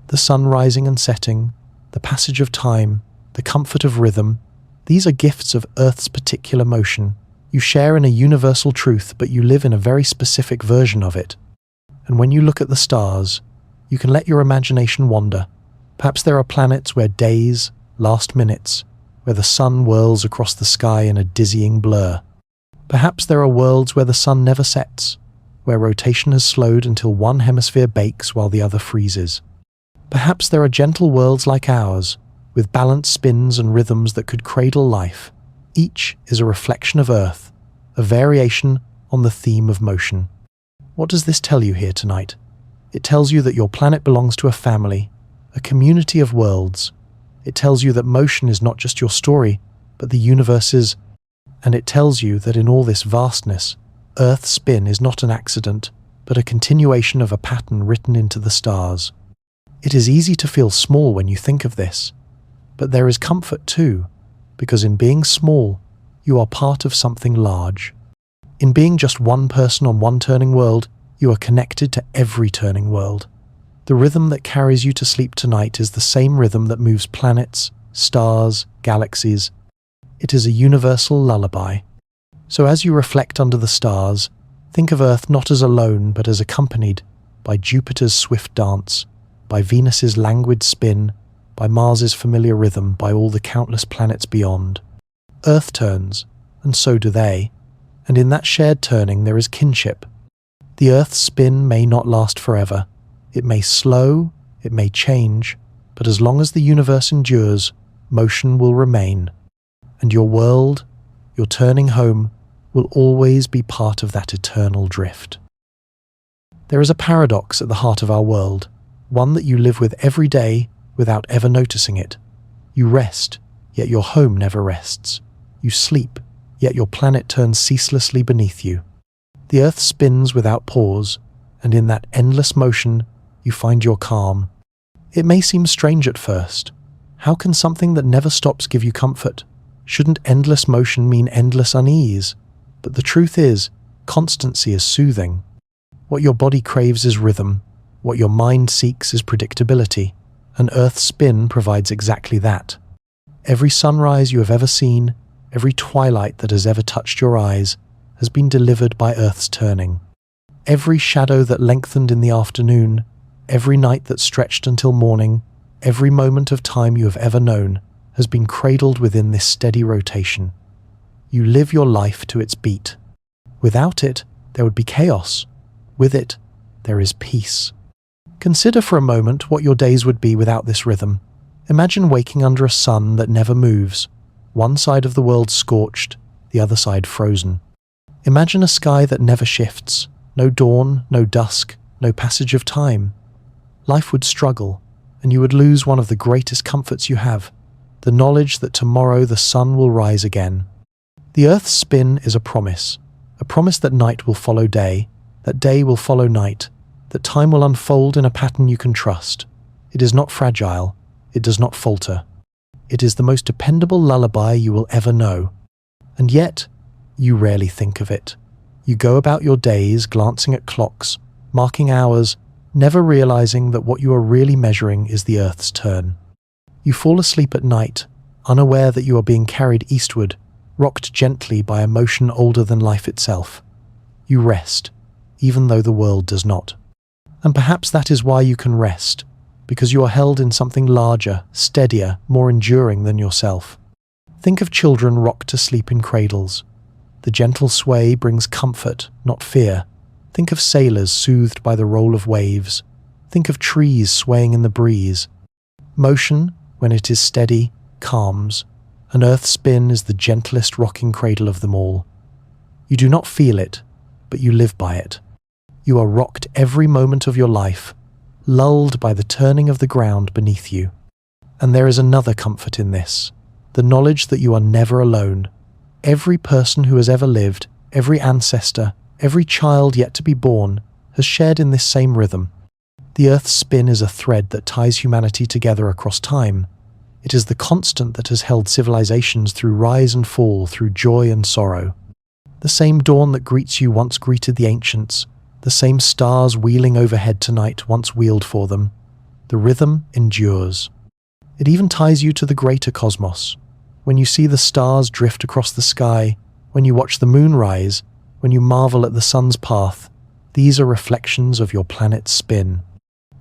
The sun rising and setting, the passage of time, the comfort of rhythm, these are gifts of Earth's particular motion. You share in a universal truth, but you live in a very specific version of it. And when you look at the stars, you can let your imagination wander. Perhaps there are planets where days last minutes, where the sun whirls across the sky in a dizzying blur. Perhaps there are worlds where the sun never sets, where rotation has slowed until one hemisphere bakes while the other freezes. Perhaps there are gentle worlds like ours, with balanced spins and rhythms that could cradle life. Each is a reflection of Earth, a variation on the theme of motion. What does this tell you here tonight? It tells you that your planet belongs to a family, a community of worlds. It tells you that motion is not just your story, but the universe's. And it tells you that in all this vastness, Earth's spin is not an accident, but a continuation of a pattern written into the stars. It is easy to feel small when you think of this, but there is comfort too, because in being small, you are part of something large. In being just one person on one turning world, you are connected to every turning world. The rhythm that carries you to sleep tonight is the same rhythm that moves planets, stars, galaxies. It is a universal lullaby. So as you reflect under the stars, think of Earth not as alone but as accompanied by Jupiter's swift dance, by Venus's languid spin, by Mars's familiar rhythm, by all the countless planets beyond. Earth turns, and so do they, and in that shared turning there is kinship. The Earth's spin may not last forever. It may slow, it may change, but as long as the universe endures, motion will remain. And your world, your turning home, will always be part of that eternal drift. There is a paradox at the heart of our world, one that you live with every day without ever noticing it. You rest, yet your home never rests. You sleep, yet your planet turns ceaselessly beneath you. The Earth spins without pause, and in that endless motion, you find your calm. It may seem strange at first. How can something that never stops give you comfort? Shouldn't endless motion mean endless unease? But the truth is, constancy is soothing. What your body craves is rhythm. What your mind seeks is predictability. And Earth's spin provides exactly that. Every sunrise you have ever seen, every twilight that has ever touched your eyes, has been delivered by Earth's turning. Every shadow that lengthened in the afternoon, every night that stretched until morning, every moment of time you have ever known, has been cradled within this steady rotation. You live your life to its beat. Without it, there would be chaos. With it, there is peace. Consider for a moment what your days would be without this rhythm. Imagine waking under a sun that never moves, one side of the world scorched, the other side frozen. Imagine a sky that never shifts, no dawn, no dusk, no passage of time. Life would struggle, and you would lose one of the greatest comforts you have, the knowledge that tomorrow the sun will rise again. The Earth's spin is a promise that night will follow day, that day will follow night, that time will unfold in a pattern you can trust. It is not fragile, it does not falter. It is the most dependable lullaby you will ever know. And yet, you rarely think of it. You go about your days glancing at clocks, marking hours, never realizing that what you are really measuring is the Earth's turn. You fall asleep at night, unaware that you are being carried eastward, rocked gently by a motion older than life itself. You rest, even though the world does not. And perhaps that is why you can rest, because you are held in something larger, steadier, more enduring than yourself. Think of children rocked to sleep in cradles. The gentle sway brings comfort, not fear. Think of sailors soothed by the roll of waves. Think of trees swaying in the breeze. Motion, when it is steady, calms, and Earth's spin is the gentlest rocking cradle of them all. You do not feel it, but you live by it. You are rocked every moment of your life, lulled by the turning of the ground beneath you. And there is another comfort in this, the knowledge that you are never alone. Every person who has ever lived, every ancestor, every child yet to be born, has shared in this same rhythm. The Earth's spin is a thread that ties humanity together across time. It is the constant that has held civilizations through rise and fall, through joy and sorrow. The same dawn that greets you once greeted the ancients, the same stars wheeling overhead tonight once wheeled for them. The rhythm endures. It even ties you to the greater cosmos. When you see the stars drift across the sky, when you watch the moon rise, when you marvel at the sun's path, these are reflections of your planet's spin.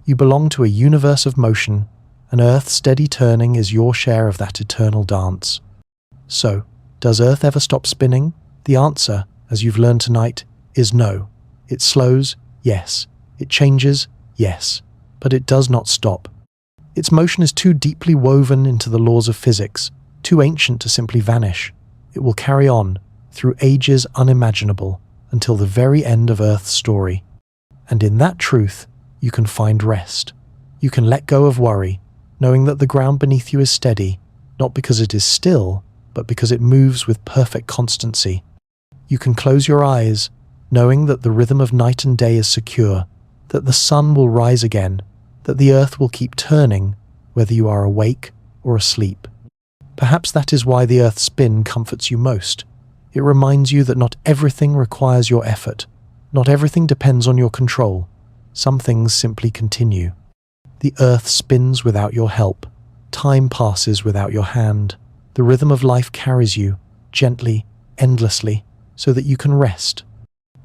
You belong to a universe of motion, and Earth's steady turning is your share of that eternal dance. So, does Earth ever stop spinning? The answer, as you've learned tonight, is no. It slows, yes. It changes, yes. But it does not stop. Its motion is too deeply woven into the laws of physics, too ancient to simply vanish. It will carry on, through ages unimaginable, until the very end of Earth's story. And in that truth, you can find rest. You can let go of worry, knowing that the ground beneath you is steady, not because it is still, but because it moves with perfect constancy. You can close your eyes, knowing that the rhythm of night and day is secure, that the sun will rise again, that the earth will keep turning, whether you are awake or asleep. Perhaps that is why the earth's spin comforts you most. It reminds you that not everything requires your effort. Not everything depends on your control. Some things simply continue. The earth spins without your help. Time passes without your hand. The rhythm of life carries you, gently, endlessly, so that you can rest.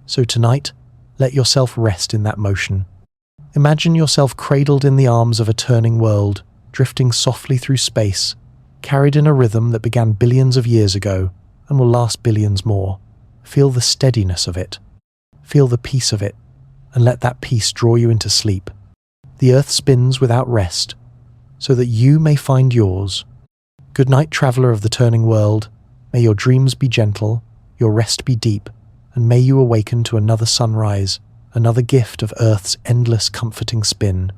So tonight, let yourself rest in that motion. Imagine yourself cradled in the arms of a turning world, drifting softly through space, carried in a rhythm that began billions of years ago and will last billions more. Feel the steadiness of it. Feel the peace of it, and let that peace draw you into sleep. The earth spins without rest, so that you may find yours. Good night, traveler of the turning world. May your dreams be gentle, your rest be deep, and may you awaken to another sunrise, another gift of Earth's endless comforting spin.